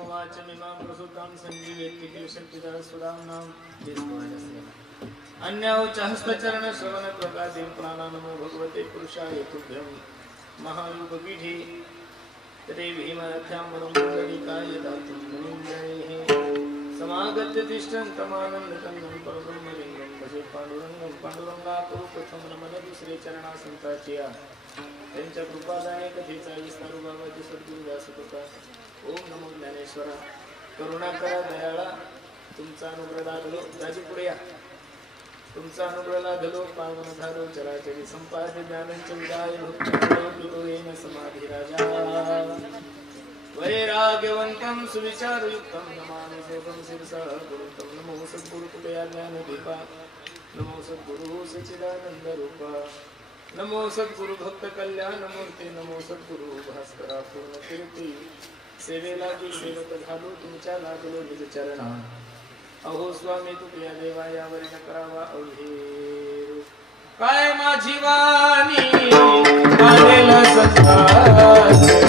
वाचमिमां प्रसूतां संजीवेत्ति शक्तिधर सुदाम्नां अन्याउच हस्तचरण श्रवण प्रकाशे प्राणा नमो भगवते पुरुषाय तुभ्यं महायोगपीठे तदे भीमाख्यां मनोमण्डलिकाय दातुं मुनिन्द्रैः समागत्य तिष्ठन्तमानन्दकन्दं परब्रह्मलिङ्गं भजे पांडुरंगं पांडुरंगाकुरु प्रथम नमन दुसरे चरणासंताचिया त्यांच्या कृपादाने कथेचा विस्तार बाबाजी सद्गुरु व्यासकृपा ओम नमो ज्ञानेश्वरा करुणा करा दयाळा तुमचा अनुग्रह लाभलो दाजी पुढे या तुमचा अनुग्रह लाभलो पावन झालो चराचरी संपाद्य ज्ञानंच विदाय भक्तियोगेन समाधी राजा वैराग्यवंतं सुविचारयुक्तं नमामि सोगं शिरसा गुरुतं नमो सद्गुरु कृपया ज्ञानदीपा नमो सद्गुरु सच्चिदानंद रूपा नमो सद्गुरु भक्त कल्याण मूर्ती नमो सद्गुरु भास्करा पूर्ण कीर्ती सेवेला की सेवक झालो तुमच्या लागलो निज चरणा अहो स्वामी तुझ्या देवा यावर न करावा अवधेर काय माझी वाणी मानेला सत्ताचे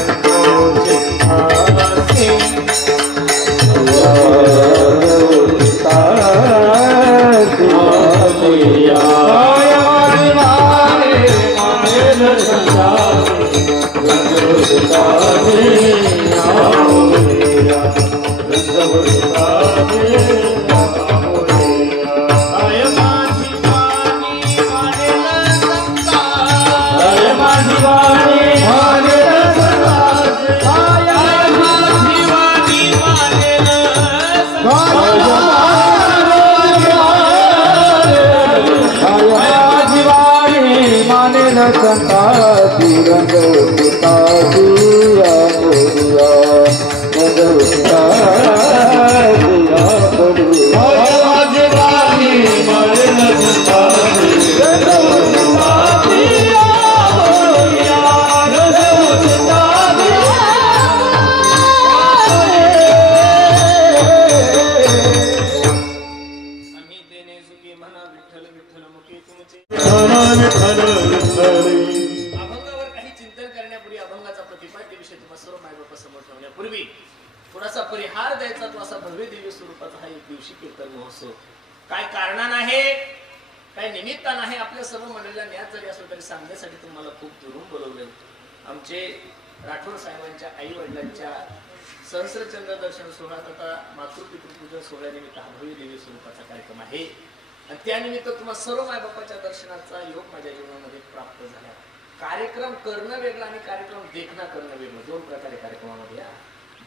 राठोड साहेबांच्या आई वडिलांच्या सहस्रचंद्र दर्शन सोहळा तथा मातृपितृपूजन सोहळ्यानिमित्त हा भव्य दिव्य स्वरूपाचा कार्यक्रम आहे आणि त्यानिमित्त तुम्हाला सर्व मायबापाच्या दर्शनाचा योग माझ्या जीवनामध्ये प्राप्त झाला. कार्यक्रम करणं वेगळं आणि कार्यक्रम देखणं करणं वेगळं, दोन प्रकारे कार्यक्रमामध्ये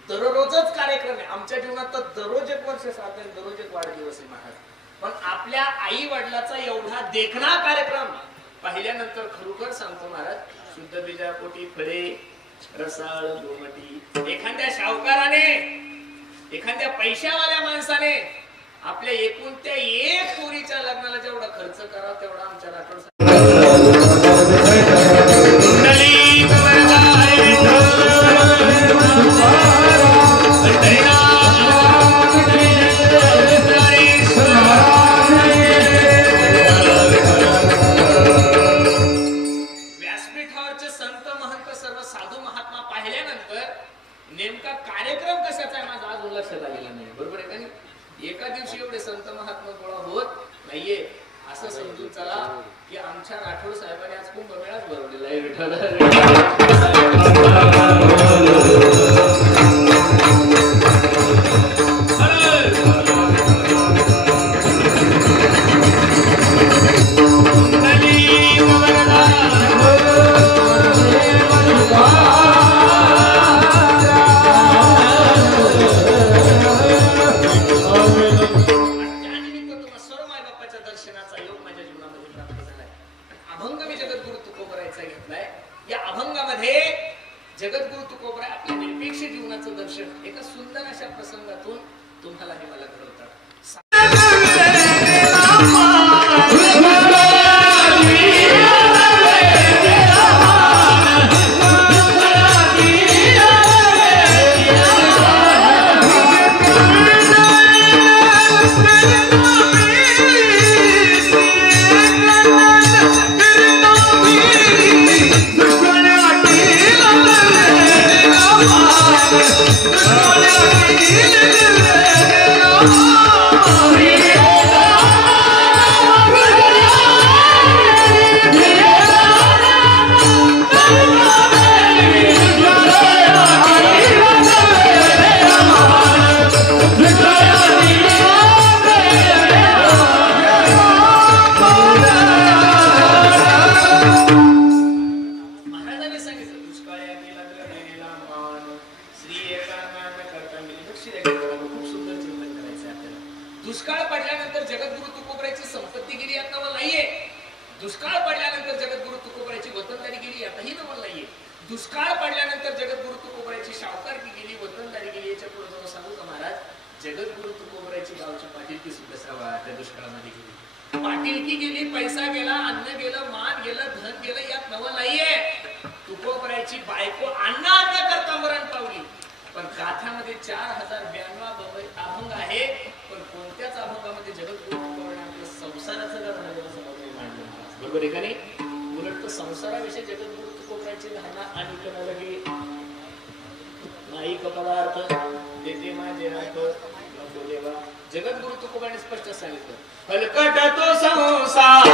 दररोजच कार्यक्रम आहे. आमच्या जीवनात तर दररोज एक वर्ष साधन दररोज एक वाढदिवस आहे महाराज, पण आपल्या आई वडिलाचा एवढा देखणा कार्यक्रम पाहिल्यानंतर खरोखर सांगतो महाराज, शुद्ध बीजापोटी फळे रसाळ गोमटी एखाद्या शाहूकाराने एखाद्या पैशावाल्या माणसाने आपल्या एकूण त्या एक पोरीच्या लग्नाला जेवढा खर्च करा तेवढा आमच्या राठोड व्यासपीठावरचे संत महंत सर्व साधू महात्मा पाहिल्यानंतर नेमका कार्यक्रम कशाचा आहे माझा आज लक्षात आलेला नाही. बरोबर आहे का नाही? एका दिवशी एवढे संत महात्मा गोळा होत नाहीये असं समजून चला की आमच्या राठोड साहेबांनी आज कुंभमेळाच भरवलेला आहे. जगद्गुरु तुकोबराय आपल्या निरपेक्ष जीवनाचं दर्शन एका सुंदर अशा प्रसंगातून तुम्हाला हे मला घडवतात. Oh, दुष्काळ पडल्यानंतर जगद्गुरु तुकोबरायची संपत्ती गेली आता नवल नाहीये. दुष्काळ पडल्यानंतर जगद्गुरु तुकोबरायची वतनदारी गेली आताही नवल नाहीये. दुष्काळ पडल्यानंतर जगद्गुरु तुकोबरायची शावकारकी गेली, वतनदारी गेली. याच्या पुढे जाऊन सांगू का महाराज, जगद्गुरु तुकोबरायची गावची पाटीलकी सुद्धा श्रावा त्या दुष्काळामध्ये गेली. पाटीलकी गेली, पैसा गेला, अन्न गेलं, मान गेलं, धन गेलं, यात नवल नाहीये. तुकोबरायची बायको अण्णा करता मरण पावली. पण गाथ्यामध्ये 4092 अभंग आहे. पण कोणत्याच अभंगामध्ये जगद्गुरु तुकोबराने आपल्या संसाराचं मांडलं. बरोबर आहे का नाही? उलट तर संसाराविषयी जगद्गुरु तुकोबरायची धारणा आणि करायला गेली नाही. कपदार्थ देते माझे नाथ नको देवा. जगद्गुरु तुकोबराने स्पष्ट सांगितलं, हलकट तो संसार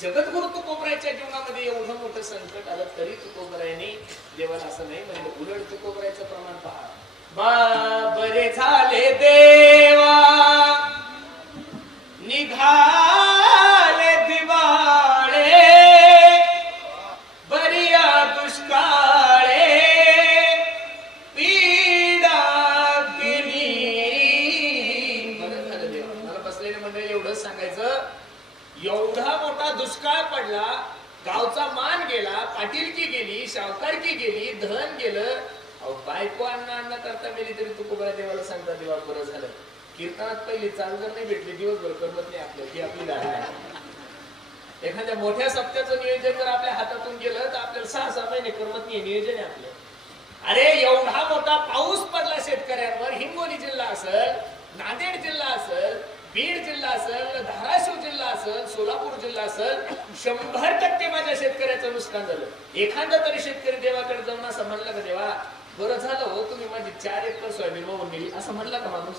जगद्गुरु तुकोबरायच्या जीवनामध्ये एवढं मोठं संकट आलं तरी तुकोबरायने देवाला असं नाही म्हणजे उलट तुकोबरायचं प्रमाण पहा. बरे झाले देवा निघाले दिवाळे बरिया दुष्काळे पीडा गेली. बरं झालं देवा. मला बसलेल्या मंडळी एवढंच सांगायचं, एवढा मोठा दुष्काळ पडला, गावचा मान गेला, पाटीलकी गेली, शावकारकी गेली, धन गेलं. बायको अण्णा करता गेली तरी तुकोबरा देवाला सांगता देवा बरं झालं. कीर्तनात पहिली चाल जर नाही भेटली दिवसभर करमत नाही आपलं, ही आपली धारणा आहे. एखाद्या मोठ्या सप्त्याचं नियोजन जर आपल्या हातातून गेलं तर आपल्याला 6-6 महिने करमत नाही. नियोजन आहे आपलं. अरे एवढा मोठा पाऊस पडला शेतकऱ्यांवर. हिंगोली जिल्हा असेल, नांदेड जिल्हा असेल, बीड जिल्हा असेल, धाराशिव जिल्हा असेल, सोलापूर जिल्हा असेल, 100% माझ्या शेतकऱ्याचं नुकसान झालं. एखादा तरी शेतकरी देवाकडे जाऊन असं म्हणलं का देवा बरं झालं हो तुम्ही माझी 4 एकर सोयाबीन वाहून गेली असं म्हणलं का माणूस?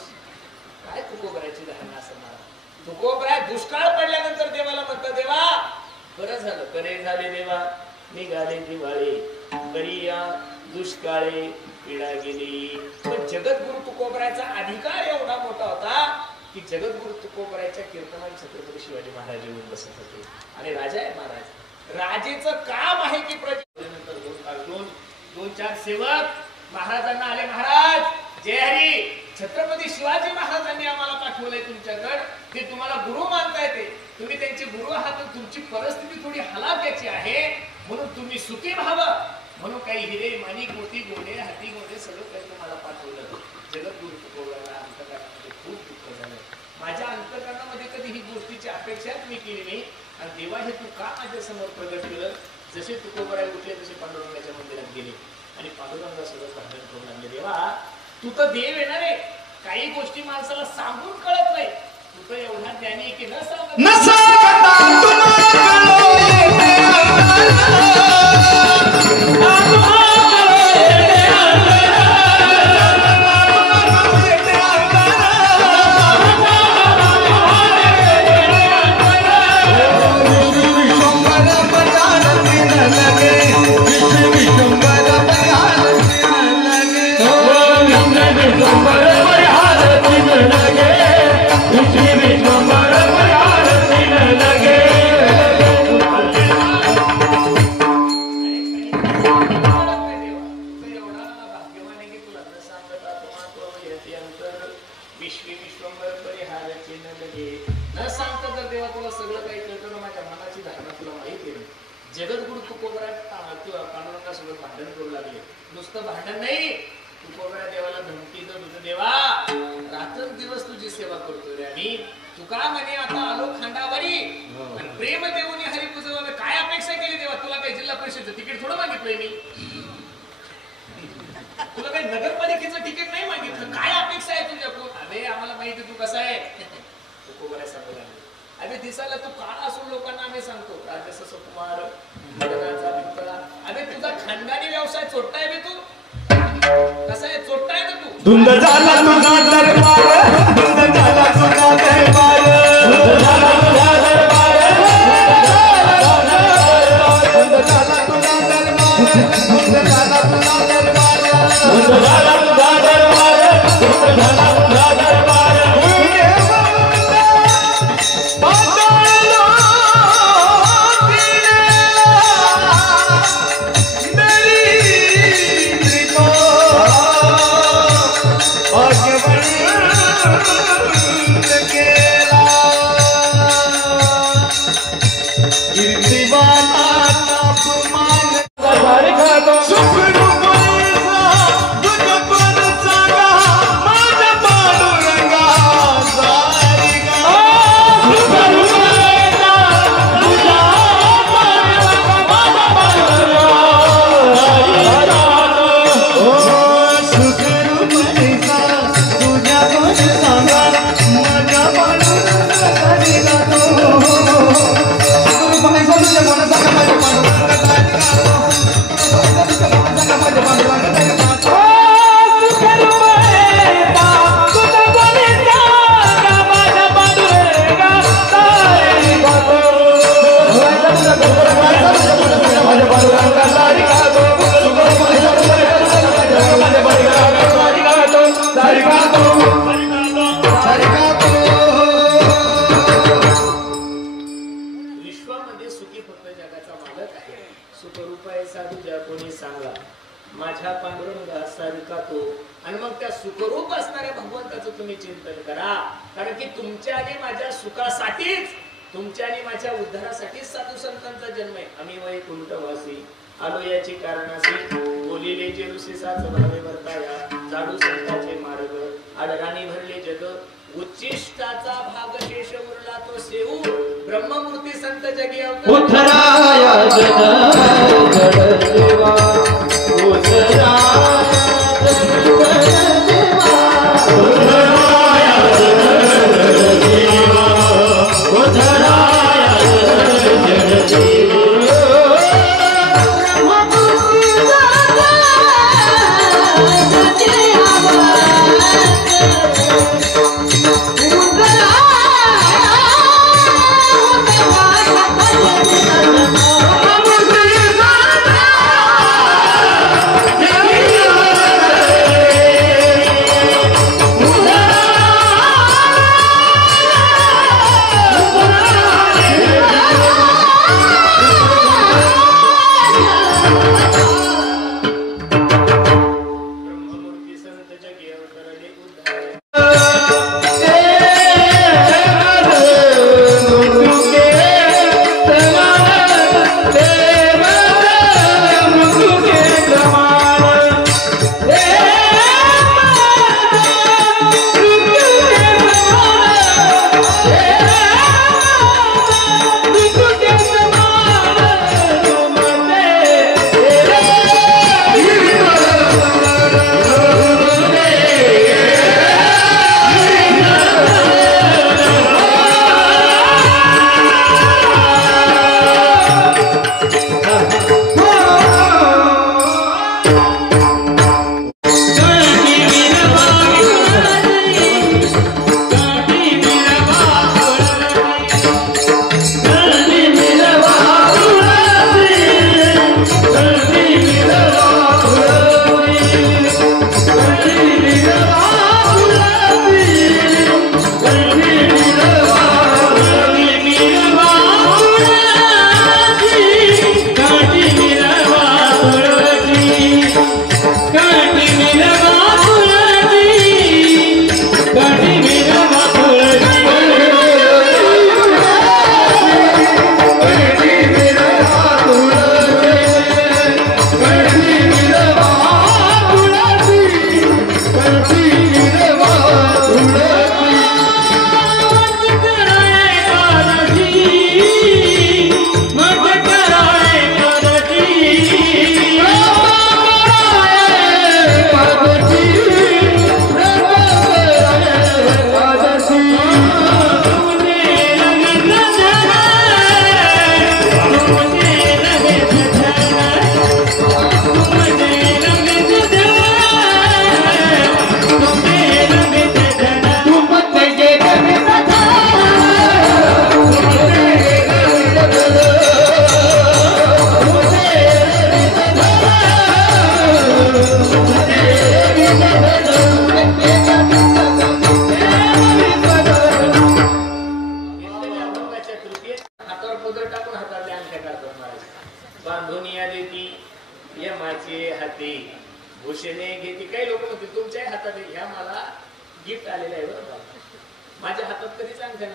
काय तुकोबरायची धारणा असं मला. तुकोबराय दुष्काळ पडल्यानंतर देवाला म्हणतात देवा बरं झालं, बरे झाले देवा निघाले दिवाळी बरिया दुष्काळे पीडा गेली. पण जगद्गुरु तुकोबरायचा अधिकार एवढा मोठा होता की जगद्गुरु तुकोबरायच्या कीर्तनात छत्रपती शिवाजी महाराज येऊन बसत होते. आणि राजा आहे महाराज. राजेचं काम आहे की प्रजेनंतर 2-4 सेवक महाराजांना आले, महाराज जय हरी, छत्रपती शिवाजी महाराजांनी आम्हाला पाठवलंय तुमच्याकडे, ते तुम्हाला गुरु मानता येते, तुम्ही त्यांचे गुरु आहात, तुमची परिस्थिती थोडी हलाख्याची आहे म्हणून तुम्ही सुखी व्हावं म्हणून काही हिरे माणिक मोती गोडे हाती गोडे सगळं काही तुम्हाला पाठवलं. जगद्गुरु तुकोबराला अंतःकरणामध्ये खूप दुःख झालं. माझ्या अंतःकरणामध्ये कधी ही गोष्टीची अपेक्षाच मी केली नाही. आणि देवा हे तू का माझ्या समोर प्रगट केलं? जसे तुकोबराय उठले तसे पांडुरंगाच्या मंदिरात गेले आणि पांडुरंगासोबत भांडण करून लागले. देवा तू तर देव येणार आहे, काही गोष्टी माणसाला सांगून कळत नाही. की न सांगता जगद्गुरु तुकोबरा पांडुरंगासोबत भांडण करू लागले. नुसतं भांडण नाही, तुकोबरा देवाला धमकी देत होतं, देवा रात्रंदिवस तुझी सेवा करतोय रे आम्ही. तुका म्हणे आता आलो खांडावरी प्रेम देऊन हरी पूजवा. काय अपेक्षा केली देवा? तुला काही जिल्हा परिषदेचं तिकीट थोडं मागितलंय मी, तुला काही नगरपालिकेचं तिकीट नाही मागितलं. काय अपेक्षा आहे तुझ्याकडून? अरे आम्हाला माहिती तू कसा आहे. तुकोबरा सांगू लागले, अरे दिसायला तू काळा असून लोकांना आम्ही सांगतो राजस कुमार मदनाचा मित्र. अरे तुझा खानदानी व्यवसाय चोट्टा आहे बे. तू कसा आहे? चोट्टा आहे ना तू. धुंद झाला तुझा दरबार, धुंद झाला तुझा दरबार, धुंद झाला तुझा दरबार, धुंद झाला तुझा दरबार, धुंद झाला तुझा दरबार, धुंद झाला तुझा दरबार, धुंद झाला तुझा दरबार. माझ्या पांडुरंगा सारिका तो. आणि मग त्या सुखरूप असणाऱ्या भगवंताचं तुम्ही चिंतन करा. कारण की तुमच्या आणि माझ्या सुखासाठीच, तुमच्या आणि माझ्या उद्धारासाठीच साधू संतांचा जन्म आहे. आम्ही वैकुंठवासी आलो याची कारणासी, बोलिले जे ऋषीसाच भावे वर्ताया, जाडू संतांचे मार्ग आडराणी भरले जग. उच्चिष्टाचा भाग शेष उरला तो सेऊ, ब्रह्ममूर्ती संत जगी उद्धराया जग जगदेवा, उद्धराया जग जगदेवा, उद्धराया जग जगदेवा, उद्धराया जग जगदेवा.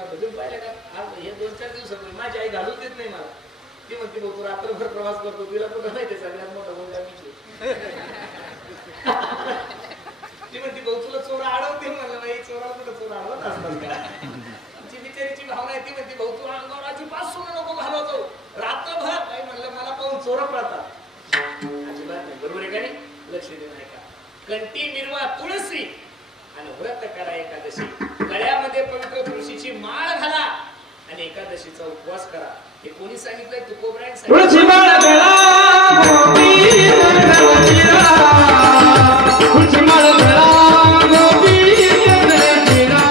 नव्हतं. तुम्ही पाहिलं का आज हे 2-4 दिवसापूर्वी माझी आई घालून देत नाही मला. ती म्हणते भाऊ तू रात्रभर प्रवास करतो, तिला कुठं माहिती सगळ्यात मोठा गुंडा मीच आहे. ती म्हणते भाऊ तुला चोर अडवते. म्हणलं नाही, चोराला कुठं चोर अडवत असतात का? तिची बिचारीची भावना आहे. ती म्हणते भाऊ तू अंगावर अजिबात सोनं नको घालवतो रात्रभर. काही म्हणलं मला पाहून चोर पळतात. अजिबात नाही. बरोबर आहे का नाही? लक्ष देऊ नये का? कंठी मिरवा तुळशी आणि व्रत करा एकादशी. गळ्यामध्ये पवित्र तुळशीची माळ घाला आणि एकादशीचा उपवास करा. हे कोणी सांगितलंय? तुकोबरायन तुळशी माळ गळा गोपी नंदीरा, तुळशी माळ गळा गोपी नंदीरा,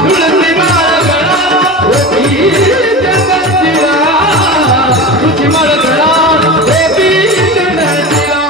तुळशी माळ गळा गोपी नंदीरा, तुळशी माळ गळा गोपी नंदीरा.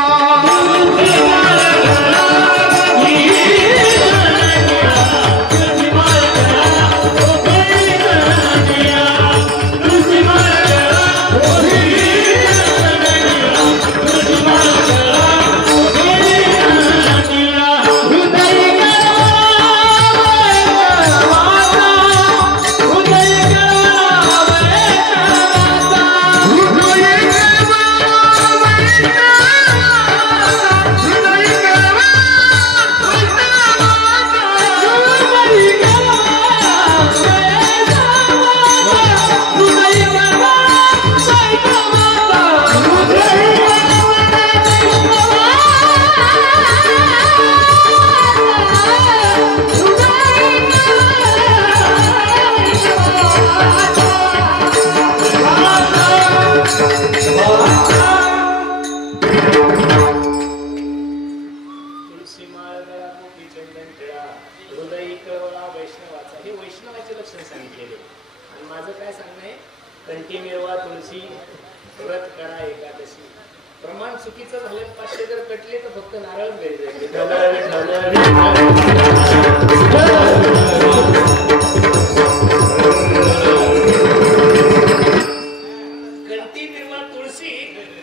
कंठी मिरवा तुळशी, व्रत करा एकादशी. प्रमाण चुकीचं झालं. 500 जर कटले तर फक्त नारळच घ्यायचे. कंठी मिरवा तुळशी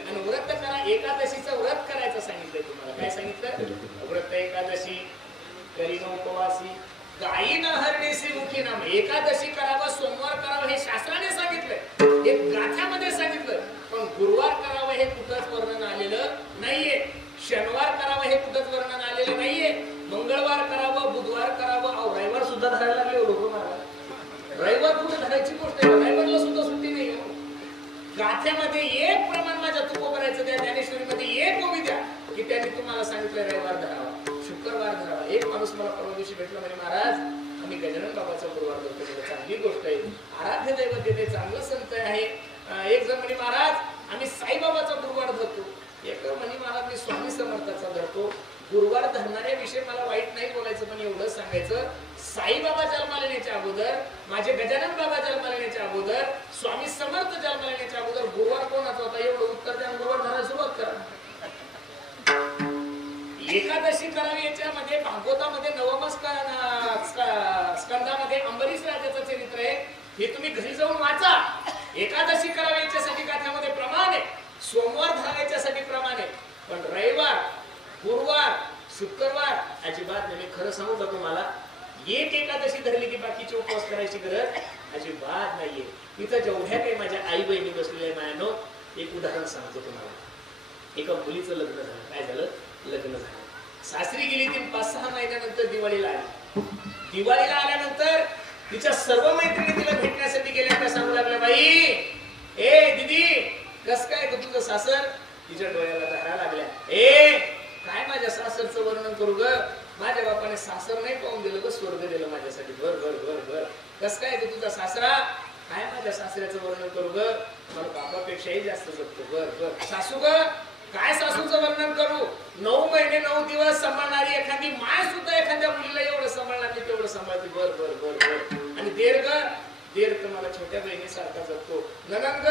आणि व्रत करा एकादशीचं व्रत करायचं सांगितलंय तुम्हाला. काय सांगितलं? व्रत एकादशी करीन उपवासी गायी न हरणेसी मुखी नाम. एकादशी करावं, सोमवार करावं हे शास्त्राने सांगितलंय, हे गाथ्यामध्ये सांगितलं. पण गुरुवार करावं हे कुठंच वर्णन आलेलं नाहीये. शनिवार करावं हे कुठंच वर्णन आलेलं नाहीये. मंगळवार करावं, बुधवार करावं. अहो रविवार सुद्धा धरायला लागले लोक महाराज. रविवार कुठे धरायची गोष्ट आहे? रविवारला सुद्धा सुट्टी नाही. गाथ्यामध्ये एक प्रमाण माझ्या तुको करायचं द्या, ज्ञानेश्वरीमध्ये एक ओवी द्या की त्यांनी तुम्हाला सांगितलं रविवार धरावा, शुक्रवार धरावा. एक माणूस मला परवा दिवशी भेटला म्हणे महाराज आम्ही गजानन बाबाचा गुरुवार धरतो. चांगली गोष्ट आहे, आराध्य दैवत येते, चांगलं संत आहे. एक जण म्हणे महाराज आम्ही साईबाबाचा गुरुवार धरतो. एक म्हणे महाराज मी स्वामी समर्थाचा धरतो. गुरुवार धरणाऱ्याविषयी मला वाईट नाही बोलायचं, पण एवढं सांगायचं साईबाबा जन्माला येण्याच्या अगोदर, माझे गजानन बाबा जन्माला येण्याच्या अगोदर, स्वामी समर्थ जन्माला येण्याच्या अगोदर गुरुवार कोणाचा होता एवढं उत्तर द्या. गुरुवार धरायला सुरुवात करा. एकादशी करावी याच्यामध्ये भागवतामध्ये 9व्या स्कंदामध्ये अंबरीश राजाचं चरित्र आहे. हे तुम्ही घरी जाऊन वाचा. एकादशी करावी याच्यासाठी गाथ्यामध्ये प्रमाण आहे, सोमवार धरायच्यासाठी प्रमाण आहे. पण रविवार, गुरुवार, शुक्रवार अजिबात नाही. मी खरं सांगू का तुम्हाला, एक एकादशी धरली की बाकीचे उपवास करायची गरज अजिबात नाहीये. इथं जेवढ्या काही माझ्या आई बहिणी बसलेल्या मायानो, एक उदाहरण सांगतो तुम्हाला. एका मुलीचं लग्न झालं. काय झालं? लग्न झालं. सासरी गेली ती 5-6 महिन्यानंतर दिवाळीला आली. दिवाळीला आल्यानंतर तिच्या सर्व मैत्रिणी तिला भेटण्यासाठी गेल्या. त्या सांगू लागल्या बाई ए दीदी कस काय ग तुझं सासर? तिच्या डोळ्याला धारा लागल्या. ए काय माझ्या सासरचं वर्णन करू ग? माझ्या बापाने सासर नाही पाहून दिलं ग, स्वर्ग दिलं माझ्यासाठी. बर बर बर बर. कस काय ग तुझा सासरा? काय माझ्या सासऱ्याचं वर्णन करू ग? मला बापापेक्षाही जास्त जगतो. बर बर. सासू ग? काय सासूचं वर्णन करू? 9 महिने 9 दिवस सांभाळणारी एखादी माय सुद्धा एखाद्या मुलीला एवढं सांभाळणार नाही तेवढं सांभाळते. बर बर बर बर. आणि देर ग? देर तर मला छोट्या बहिणीसारखा जगतो. ननंद ग?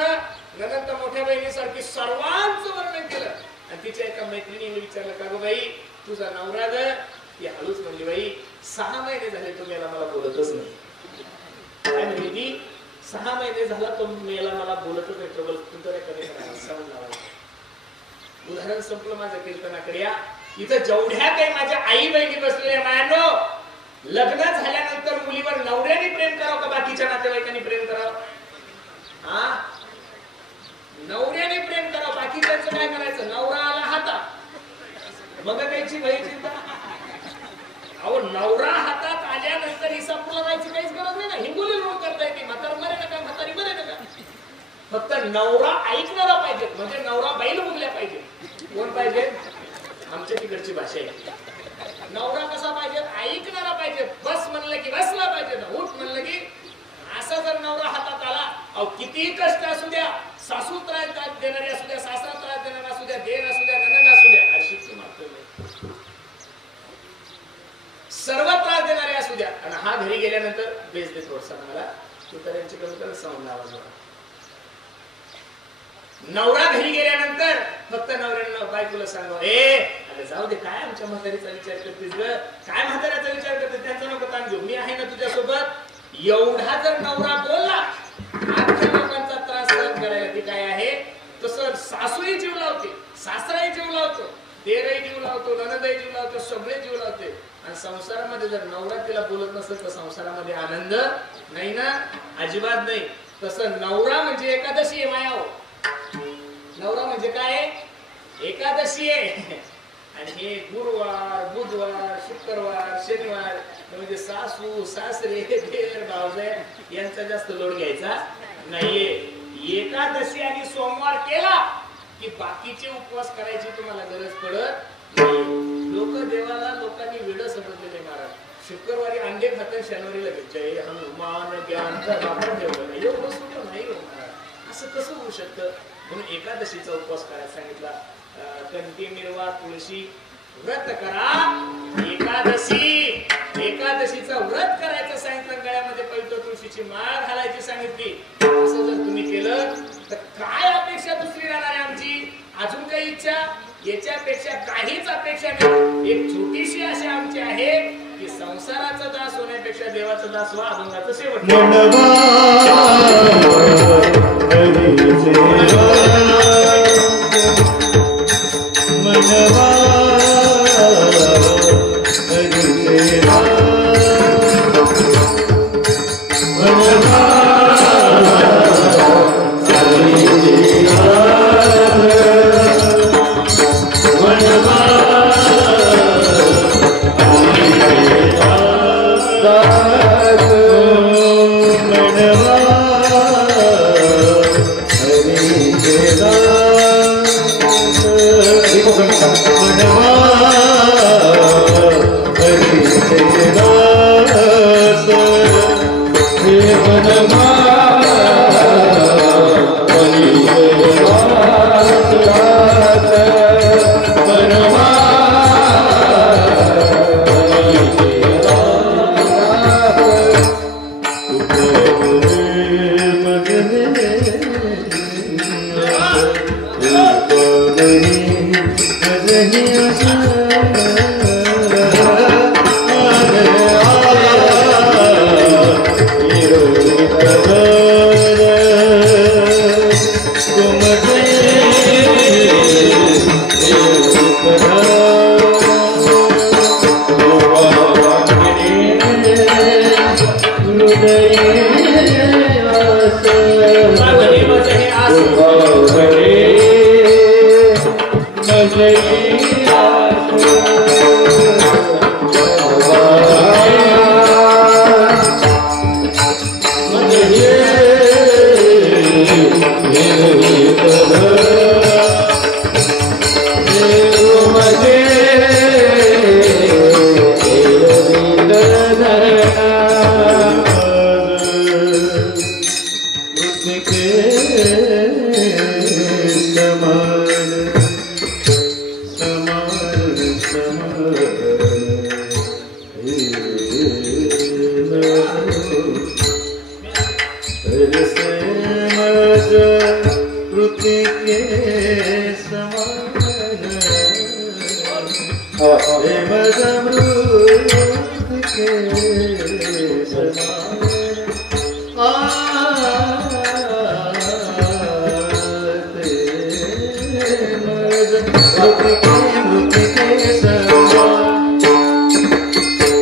ननंद तर मोठ्या बहिणीसारखी. सर्वांचं वर्णन केलं. आणि तिच्या एका मैत्रिणीने विचारलं का ग बाई तुझा नवरा ग? ती हळूच म्हणली बाई 6 महिने झाले तो मेला मला बोलतच नाही. काय म्हणली ती? 6 महिने झाला तो मेला मला बोलतच नाही. ट्रबल साऊंड लावायचं. उदाहरण संपलं माझं कीर्तनाकडे या. इथं जेवढ्या काही माझ्या आई बहिणी बसलेल्या मायानो, लग्न झाल्यानंतर मुलीवर नवऱ्याने प्रेम करावं का बाकीच्या नातेवाईकांनी प्रेम करावं? हा, नवऱ्याने प्रेम करावं, बाकीच्यांचं काय करायचं? नवरा आला हातात मग कायची भय चिंता? अहो, नवरा हातात आल्यानंतर हिसाब पुरवायची काहीच गरज नाही ना. हिंगोली रोड करता येते, म्हातार मरे नका, म्हातारी मरे नका. फक्त नवरा ऐकणारा पाहिजे, म्हणजे नवरा बैल बोलल्या पाहिजे. कोण पाहिजे? आमच्या तिकडची भाषा आहे. नवरा कसा पाहिजे? ऐकणारा पाहिजे. बस म्हणलं की बसला पाहिजे, उठ म्हणलं की. असा जर नवरा हातात आला, अहो कितीही कष्ट असू द्या, सासू त्रास देणारी असू द्या, सासरा त्रास देणारा असू द्या, देर असू द्या, नणंद असू द्या, अशी मात्र सर्व त्रास देणारे असू द्या. आणि हा घरी गेल्यानंतर बेस दे थोडसा मला, तू तर यांची कमी कर साऊंड आवाज. नवरा घरी गेल्यानंतर फक्त नवऱ्यानं बायकोला सांगावं, अरे जाऊ दे, काय आमच्या म्हातारीचा विचार करतेस ग, काय म्हाताऱ्याचा विचार करते, त्यांचा नको ताण घेऊ, मी आहे ना तुझ्यासोबत. एवढा जर नवरा बोलला, आजच्या लोकांचा त्रास सहन करायला ती काय आहे, तसं सासूही जीव लावते, सासराही जीव लावतो, देरही जीव लावतो, नणंदही जीव लावतो, सगळे जीव लावते. आणि संसारामध्ये जर नवरा तिला बोलत नसेल तर संसारामध्ये आनंद नाही ना, अजिबात नाही. तसं नवरा म्हणजे एकादशी आहे मायाव. नवरा म्हणजे काय? एकादशी आहे. आणि हे गुरुवार, बुधवार, शुक्रवार, शनिवार म्हणजे सासू सासरे देर भावजे यांचा जास्त लोड घ्यायचा नाहीये. एकादशी आणि सोमवार केला की बाकीचे उपवास करायची तुम्हाला गरज पडत नाही. लोक देवाला लोकांनी वेड समजलेले महाराज. शुक्रवारी अंडे खातात, शनिवारी लगेच जय हनुमान ज्ञानचा वापर ठेवला. एवढं सोपं नाही हो महाराज, असं कसं होऊ शकतं? म्हणून एकादशीचा उपवास करायला सांगितला. कंठी मिरवा, तुळशी व्रत करा. एकादशीचं व्रत करायचं सांगितलं. गळ्यामध्ये पवित्र तुळशीची माळ घालायची सांगितली. असं जर तुम्ही केलं तर काय अपेक्षा दुसरी राहणार आहे आमची? अजून काही इच्छा? याच्यापेक्षा काहीच अपेक्षा नाही. एक छोटीशी आशा आमची आहे की संसाराचा दास होण्यापेक्षा देवाचा दास व्हा. अभंगाचं शेवट.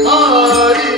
Hare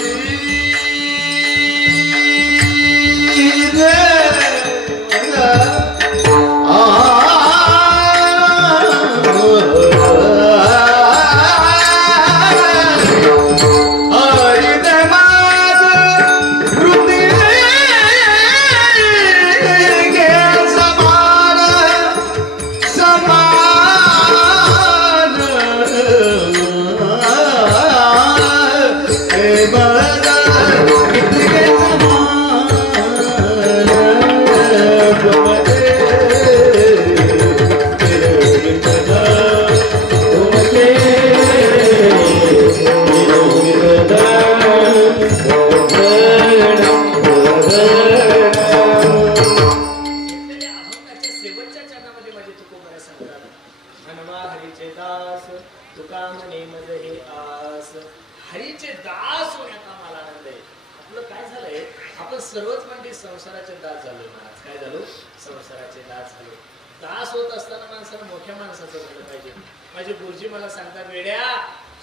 म्हणजे संसाराचे दास झालो महाराज. काय झालो? संसाराचे दास झालो. दास होत असताना माणसाला मोठ्या माणसाचं झालं पाहिजे. माझे गुरुजी मला सांगतात, वेड्या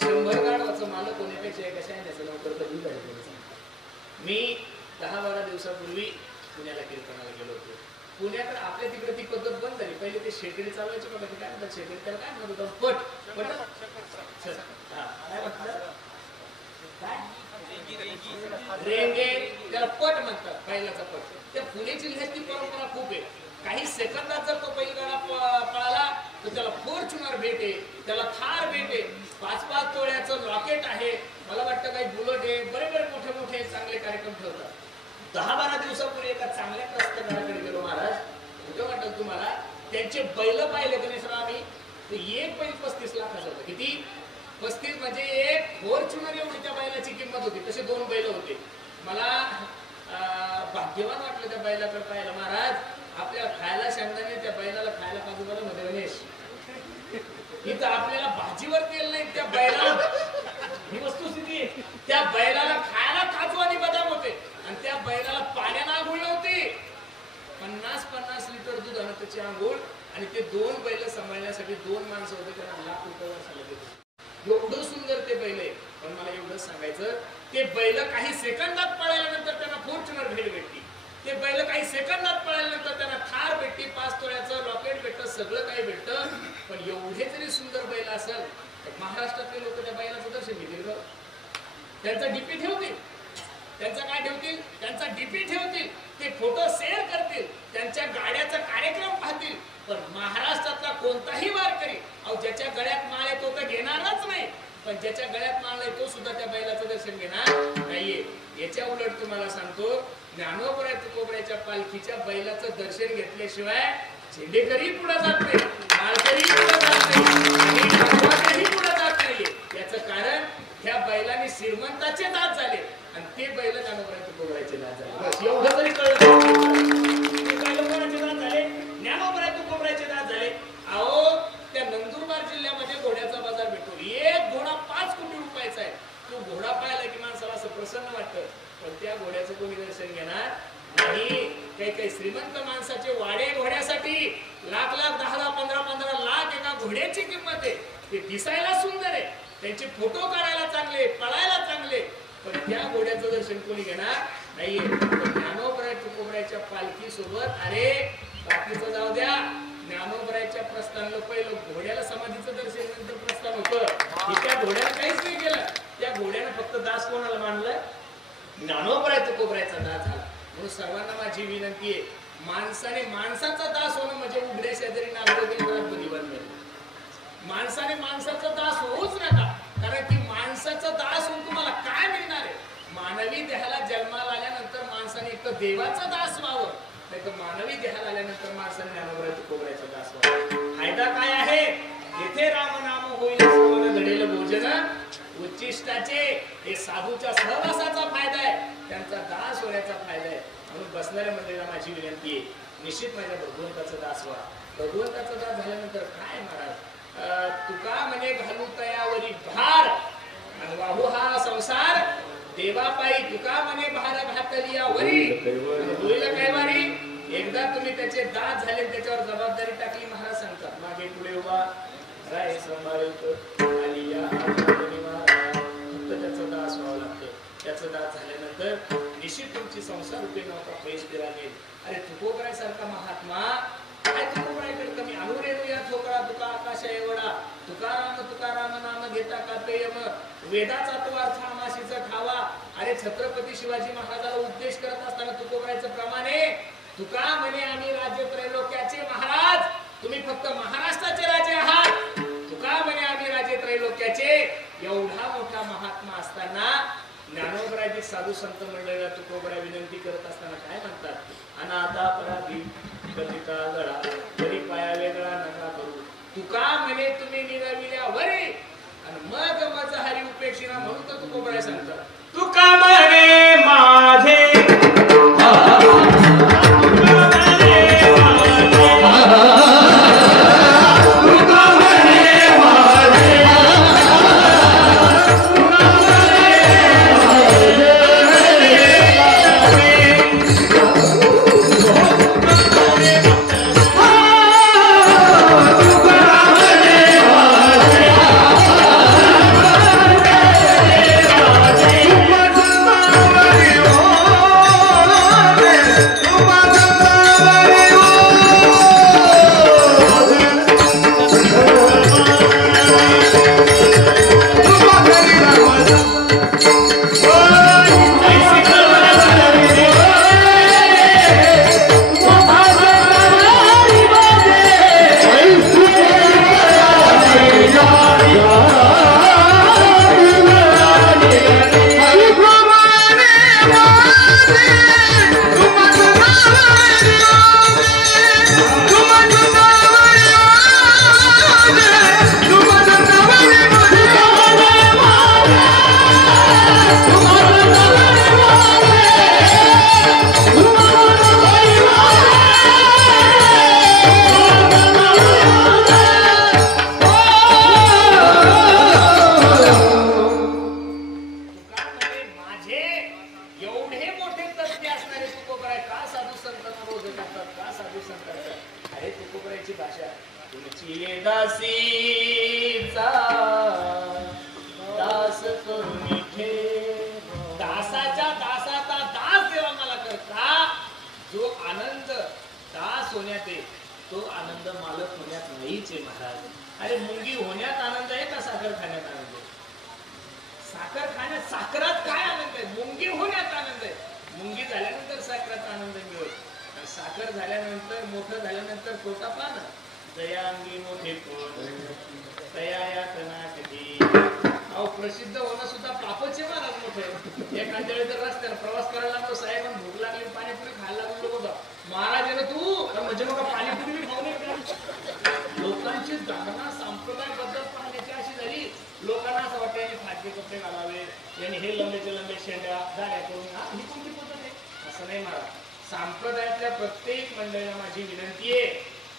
100 गाडवाचं मालक होण्यापेक्षा कशा आहे त्याचं नोकर कधी पाहिजे. मी 10-12 दिवसापूर्वी पुण्याला कीर्तनाला गेलो होतो. पुण्यात आपल्या तिकडे ती पद्धत बंद झाली. पहिले ते शेगडी चालवायचे बघा, ते काय म्हणतात शेगडी, त्याला काय म्हणत होतं? पट. काय म्हणतात? काय रेंगे, त्याला पट म्हणतात, बैलाचा पट. त्या पुणे जिल्ह्यात ती परंपरा खूप आहे. काही सेकंदात जर तो बैलगाडा पळाला तर त्याला फॉर्च्युनर भेट आहे, त्याला थार भेट आहे, 5-5 तोळ्याचं रॉकेट आहे, मला वाटतं काही बुलेट आहे, बरेच मोठे मोठे चांगले कार्यक्रम ठेवतात. 10-12 दिवसापूर्वी एका चांगल्या कष्टकऱ्याकडे गेलो महाराज. कुठं वाटत तुम्हाला? त्यांचे बैल पाहिले गणेशराव आम्ही, तर एक बैल 35 लाखाचा होता. किती? 35 म्हणजे एक फॉर्च्युनर एवढी त्या बैलाची किंमत होती. तसे 2 बैल होते. मला भाग्यवान वाटलं त्या बैलाकडे पाहिलं महाराज. आपल्याला खायला शेंगदाणे, त्या बैलाला खायला काजू बदाम होते गणेश. इथं आपल्याला भाजीवर तेल नाही, त्या बैलाला, ही वस्तुस्थिती आहे, त्या बैलाला खायला काजू आणि बदाम होते आणि त्या बैलाला पाण्यानं आंघोळ होती. 50-50 लिटर दूध आणि त्याची आंघोळ. आणि ते 2 बैल सांभाळण्यासाठी 2 माणसं होते, त्यांना लाख रुपये वर्षाला देत. एवढं सुंदर ते बैल आहे. पण मला एवढंच सांगायचं, ते बैल काही सेकंदात पळाल्यानंतर त्यांना फॉर्च्युनर भेट भेटली. ते बैल काही सेकंदात पळाल्यानंतर त्यांना थार भेटली, 5 तोळ्याचं रॉकेट भेटतं, सगळं काही भेटतं. पण एवढे जरी सुंदर बैल असेल तर महाराष्ट्रातले लोक त्या बैलाचं दर्शन घेतील, त्यांचा डीपी ठेवतील. त्यांचा काय ठेवतील? त्यांचा डीपी ठेवतील. ते फोटो शेअर करतील, त्यांच्या गाड्याचा कार्यक्रम पाहतील. पण महाराष्ट्रातला कोणताही वारकरी ज्याच्या गळ्यात माळ आहे तो तर घेणारच नाही. पण ज्याच्या गळ्यात माळ नाही तो सुद्धा त्या बैलाचं दर्शन घेणार नाहीये. याच्या उलट तुम्हाला सांगतो, ज्ञानोबराय तुकोबरायच्या पालखीच्या बैलाचं दर्शन घेतल्याशिवाय झेंडेकरी पुढे जात नाही, माळकरी पुढे जात नाही, पुढे जात नाहीये. याचं कारण ह्या बैलांनी श्रीमंताचे दात झाले आणि ते बैल ज्ञानोबराय तुकोबरायचे दात झाले. एवढं तरी कळलं. ज्ञानोबराय तुकोबरायचे दात झाले. अहो, त्या नंदुरबार जिल्ह्यामध्ये घोड्याचा बाजार भेटतो. एक घोडा 5 कोटी रुपयाचा आहे. तो घोडा पाहिला की माणसाला असं प्रसन्न वाटतं. पण त्या घोड्याचं कोणी दर्शन घेणार नाही. काही श्रीमंत माणसाचे वाडे घोड्यासाठी लाख 10-15 लाख एका घोड्याची किंमत आहे. ते दिसायला सुंदर आहे, त्यांचे फोटो काढायला चांगले, पळायला चांगले, पण त्या घोड्याचं दर्शन कोणी घेणार नाहीये. ज्ञानोबराय तुकोबरायच्या पालखी सोबत, अरे बाकीचं जाऊ द्या, ज्ञानोबरायच्या प्रस्थानाला पहिलं घोड्याला समाधीचं दर्शन, नंतर प्रस्थान होतं. त्या घोड्याला काहीच नाही केलं. त्या घोड्यानं फक्त दास कोणाला मानलाय? ज्ञानोबराय तुकोबरायचा दास झाला. म्हणून सर्वांना माझी विनंती आहे, माणसाने माणसाचा दास होणं म्हणजे उघड्या शेजारी नागरिक. माणसाने माणसाचा दास होऊच नका. कारण की माणसाचा दास होऊन तुम्हाला काय मिळणार आहे? मानवी देहाला जन्माला आल्यानंतर माणसाने एक तर देवाचा दास व्हावं, नाही तर मानवी देहाला आल्यानंतर माणसाने ज्ञानोबराय तुकोबरायचा दास व्हावा. फायदा काय आहे? येथे रामनाम होईल घडेल भोजन उच्चिष्टाचे. हे साधूच्या सहवासाचा फायदा आहे, त्यांचा दास होण्याचा फायदा आहे. म्हणून बसणाऱ्या मंडळीला माझी विनंती आहे, निश्चित माझ्या भगवंताचा दास व्हा. भगवंताचा दास झाल्यानंतर काय महाराज, तुका म्हणे घालू तयावरी भार आणि वाहू हा संसार देवापायी. तुका म्हणे भार घातली यावरी होईल कैवारी. एकदा तुम्ही त्याचे दास झाले, त्याच्यावर जबाबदारी टाकली. महाराज सांगतात, मागे पुढे उभा राय सांभाळत आणि या फक्त त्याचं दास व्हावं लागतं. त्याचं दास झाल्यानंतर निश्चित तुमची संसार रूपी नौका पैसे लागेल. अरे तुकोबरायसारखा महात्मा काय तुकोबरायकडे कमी? अनुरेणू या ठोकळा तुका आकाश एवढा. तुकाराम नाम घेता का पेयम. वेदाचा तो अर्थ आमाशीचा ठावा. अरे छत्रपती शिवाजी महाराजाला उपदेश करत असताना तुकोबरायचं प्रमाण आहे. तुका म्हणे आम्ही राज्य त्रैलोक्याचे महाराज, तुम्ही फक्त महाराष्ट्राचे राजे आहात. तुका म्हणे आम्ही राजे त्रैलोक्याचे. एवढा मोठा महात्मा असताना ज्ञानोबराय साधू संत मंडळीला तुकोबराय विनंती करत असताना काय म्हणतात? अनाथा पराधी कथिता गळा तरी पाया वेगळा नका करू. तुका म्हणे तुम्ही निरविल्या वरे आणि मग माझा हरी उपेक्षिना. म्हणून तर तुकोबराय सांगतात, तुका म्हणे माझे मंडळीची भाषा. तुमची दासीचा दास करून ठेव. दासाच्या दासाचा दास देवा मला करता. जो आनंद दास होण्यात आहे तो आनंद मालक होण्यात नाहीच आहे महाराज. अरे मुंगी होण्यात आनंद आहे का साखर खाण्यात आनंद आहे? साखर खाण्यात साखरात काय आनंद आहे? मुंगी होण्यात आनंद आहे. मुंगी झाल्यानंतर साखराचा आनंद मिळेल. साखर झाल्यानंतर मोठं झाल्यानंतर तोटा पहा ना. दयांगी मोठे कोण तया यातना कधी. अहो प्रसिद्ध होणं सुद्धा पापच आहे महाराज मोठे. एखाद्या वेळी तर रस्त्याने प्रवास करायला लागलो साहेब भूक लागली पाणीपुरी खायला लागलो होता महाराज आहे ना तू म्हणजे मग पाणीपुरी मी खाऊ नये. लोकांची धारणा संप्रदाय पद्धत पाहण्याची अशी झाली. लोकांना असं वाटतं यांनी फाटके कपडे घालावे, यांनी हे लंबेचे लंबे शेंड्या दाड्या करून. ही कोणती पद्धत आहे? असं नाही महाराज. संप्रदायातल्या प्रत्येक मंडळीला माझी विनंती आहे,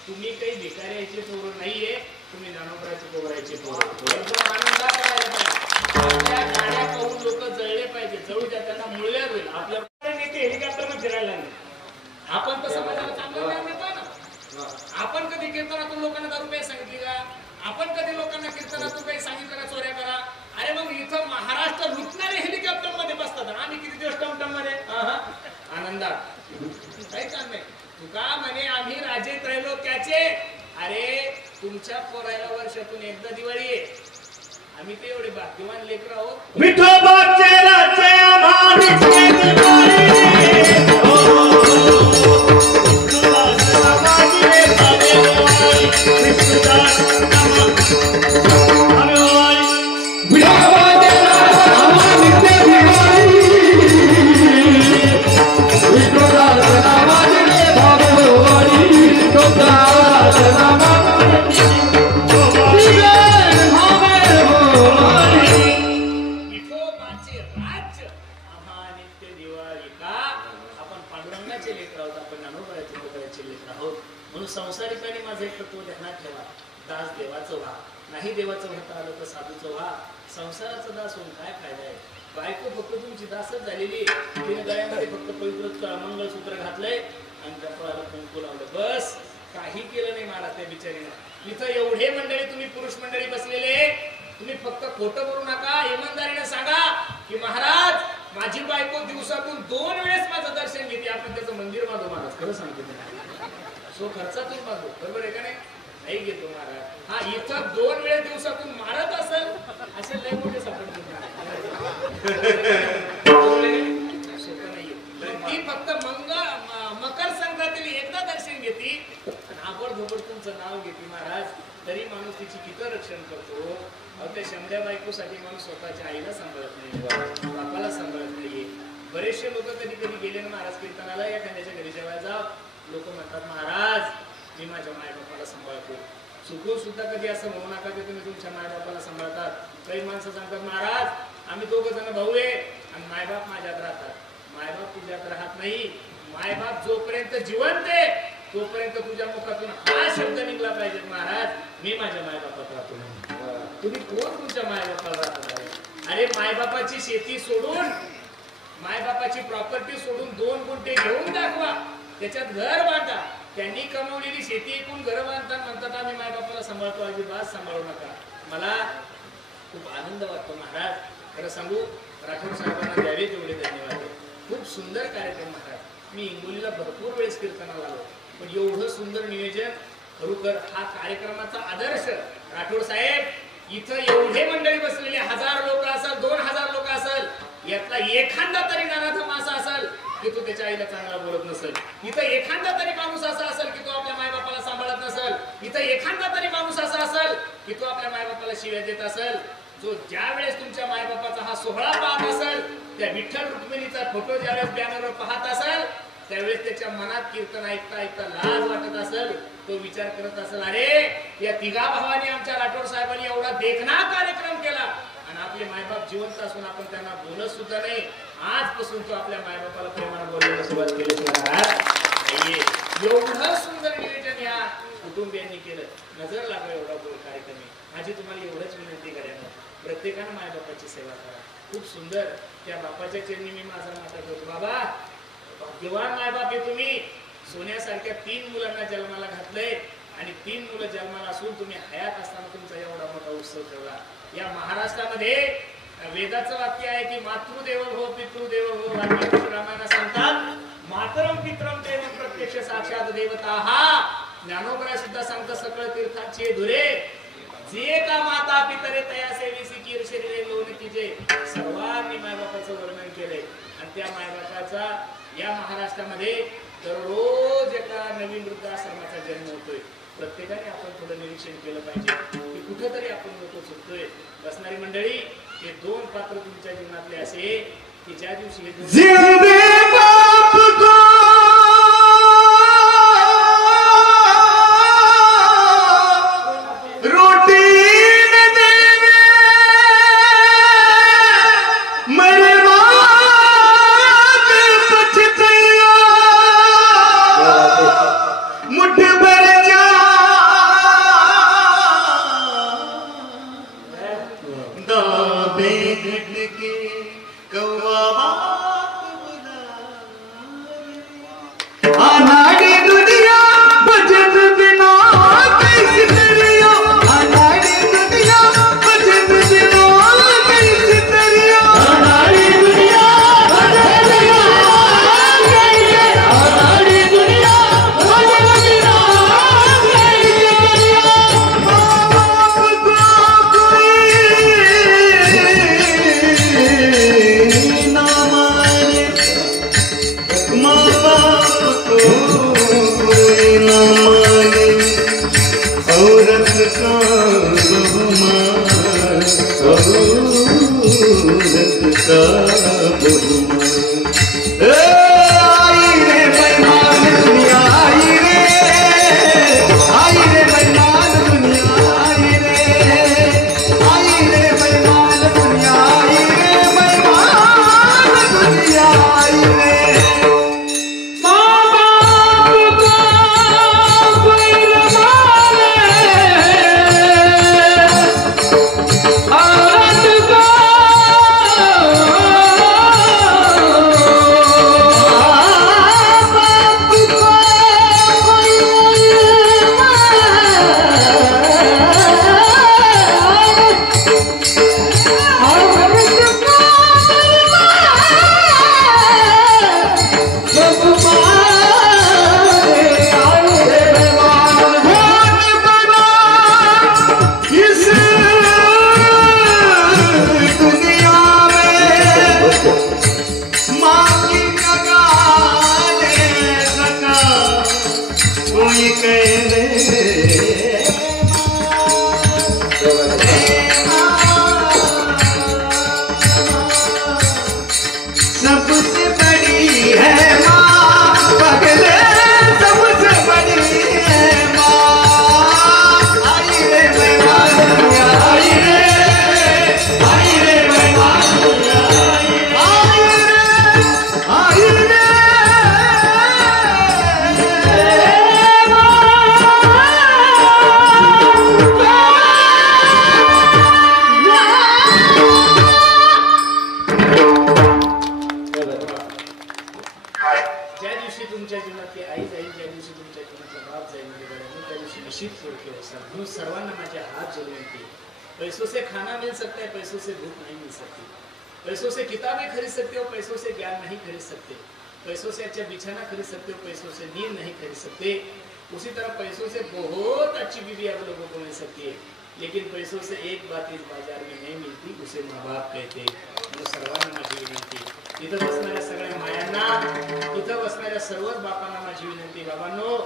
तुम्ही काही भिकाऱ्याचे पोरं नाहीये, तुम्ही ज्ञानोबराचे पोरायचे पोरं. एकदम आनंदात राहायला पाहिजे. आपल्या गाड्या पाहून लोक जळले पाहिजे. जळू द्या, त्यांना मुळ्या होईल. आपल्या नेते हेलिकॉप्टरने फिरायला लागले. आपण तर समाजाला चांगलं ज्ञान देतो ना. आपण कधी कीर्तनातून लोकांना दारू प्यायला सांगितली का? आपण कधी लोकांना कीर्तनातून काही सांगितलं का चोऱ्या करा? अरे मग इथं महाराष्ट्र लुटणारे हेलिकॉप्टर मध्ये बसतात. आम्ही किती दिवस टमटम मध्ये आनंदात काही काम नाही. तुका म्हणे आम्ही राजे त्रैलोक्याचे. अरे तुमच्या पोरायला वर्षातून एकदा दिवाळी आहे. आम्ही ते एवढे भाग्यवान लेकर आहोत. विठोबाचे राज्य आम्हालीचे दिवाळी. संसारिकाने माझं एक तत्व ध्यानात ठेवा. दास देवाचं व्हा. नाही देवाचं म्हणता आलं तर साधूचं व्हा. संसाराचा दास होऊन काय फायदा आहे? बायको फक्त तुमची दासच झालेली. तिने गळ्यामध्ये फक्त पवित्र मंगळसूत्र घातलंय आणि कपाळाला कुंकू लावलं. बस काही केलं नाही महाराज त्या बिचारीनं. इथं एवढे मंडळी तुम्ही पुरुष मंडळी बसलेले, तुम्ही फक्त खोटं बोलू नका. इमानदारीने सांगा की महाराज माझी बायको दिवसातून 2 वेळेस माझं दर्शन घेते. आपण त्याचं मंदिर मागू महाराज. खरं सांगते सो खर्चातून मागू. बरोबर आहे का नाही? नाही घेतो महाराज. हा इथं 2 वेळेस दिवसातून मारत असेल असे लय मोठे सापडते. ती फक्त मकर संक्रांतीला एकदा दर्शन घेते आणि आबडधोबड तुमचं नाव घेते महाराज. तरी माणूस तिची किती रक्षण करतो. अहो त्या शंभ्या बायकोसाठी माणूस स्वतःच्या आईला सांभाळत नाही, बापाला सांभाळत नाहीये. बरेचसे लोक कधी कधी गेले ना महाराज कीर्तनाला, एखाद्याच्या घरी जेवायला जा. लोक म्हणतात महाराज मी माझ्या मायबापाला सांभाळतो. चुकून सुद्धा कधी असं म्हणू नका की तुम्ही तुमच्या मायबापाला सांभाळतात. काही माणसं सांगतात महाराज आम्ही 2 जण भाऊ आहे आणि मायबाप माझ्यात राहतात. मायबाप तुझ्यात राहत नाही. मायबाप जोपर्यंत जिवंत आहे तोपर्यंत तुझ्या मुखातून हा शब्द निघला पाहिजे महाराज मी माझ्या मायबापात राहतो. तुम्ही कोण तुमच्या मायबापाला राहतात? अरे मायबापाची शेती सोडून, मायबापाची प्रॉपर्टी सोडून 2 गुंठे घेऊन दाखवा, त्याच्यात घर बांधा. त्यांनी कमवलेली शेती ऐकून घर बांधतात, म्हणतात आम्ही मायबापाला सांभाळतो. अजिबात सांभाळू नका. मला खूप आनंद वाटतो महाराज. खरं सांगू राठोड साहेबांना द्यावे तेवढे धन्यवाद. खूप सुंदर कार्यक्रम महाराज. मी हिंगोलीला भरपूर वेळेस कीर्तनाला आलो, पण एवढं सुंदर नियोजन खरोखर हा कार्यक्रमाचा आदर्श. राठोड साहेब इथं एवढे मंडळी बसलेले 1000 लोक असेल, 2000 लोक असेल, यातला एखादा तरी नानाचा मासा असेल की तो त्याच्या आईला चांगला बोलत नसेल. इथं एखादा तरी माणूस असा असेल की तो आपल्या मायबापाला सांभाळत नसेल. इथं एखादा तरी माणूस असा असेल की तो आपल्या मायबापाला शिव्या देत असेल. जो ज्या वेळेस तुमच्या मायबापाचा हा सोहळा पाहत असेल, त्या विठ्ठल रुक्मिणीचा फोटो ज्यावेळेस बॅनरवर पाहत असेल, त्यावेळेस त्याच्या मनात कीर्तन ऐकता ऐकता लाज वाटत असेल. तो विचार करत असेल अरे या तिघा भावांनी आमच्या राठोड साहेबांनी एवढा देखणा कार्यक्रम केला आणि आपले मायबाप जिवंत असून आपण त्यांना बोलत सुद्धा नाही. आजपासून तो आपल्या मायबापाला प्रेमाने बोलायला सुरुवात केली. एवढं सुंदर नियोजन या कुटुंबियांनी केलं. नजर लागलं एवढा गोड कार्यक्रम. माझी तुम्हाला एवढंच विनंती करेन, प्रत्येकानं मायबापाची सेवा करा. खूप सुंदर त्या बापाच्या चरणी मी माझा माता करतो. बाबा भाग्यवान मायबाप आहे तुम्ही. सोन्यासारख्या 3 मुलांना जन्माला घातलंय आणि 3 मुलं जन्माला असून तुम्ही हयात असताना तुमचा एवढा मोठा उत्सव ठेवला. या महाराष्ट्रामध्ये वेदाचं वाक्य आहे की मातृदेव भव पितृदेव भव. वाल्मिकी रामायण सांगतात मातरम पितरम देव प्रत्यक्ष साक्षात देवता. ज्ञानोबराय सुद्धा सांगतं सकळ तीर्थाचे धुरे जे का माता पितरे तया सेविसी कीर शरीरे लोन कीजे. सर्वांनी मायबापाचं वर्णन केलंय आणि त्या मायबापाचा या महाराष्ट्रामध्ये दररोज एका नवीन वृद्धाश्रमाचा जन्म होतोय. प्रत्येकाने आपण थोडं निरीक्षण केलं पाहिजे की कुठेतरी आपण लोक चुकतोय. बसणारी मंडळी हे 2 पात्र तुमच्या जीवनातले असे की ज्या दिवशी पैसों से खाना मिल सकता है, पैसों से भूख नहीं मिल सकती। पैसों से किताबें खरीद सकते हो, पैसों से ज्ञान नहीं खरीद सकते। पैसों से अच्छा बिछाना खरीद सकते हो, पैसों से नींद नहीं खरीद सकते। उसी तरह पैसों से बहुत अच्छी बीवी आप लोगों को मिल सकती है, लेकिन पैसों से एक बात इस बाजार में नहीं मिलती, उसे माँ बाप कहते। सर्वांना माझी विनंती, इथं बसणाऱ्या सगळ्या मायांना, इथं बसणाऱ्या सर्वच बापांना माझी विनंती, बाबांनो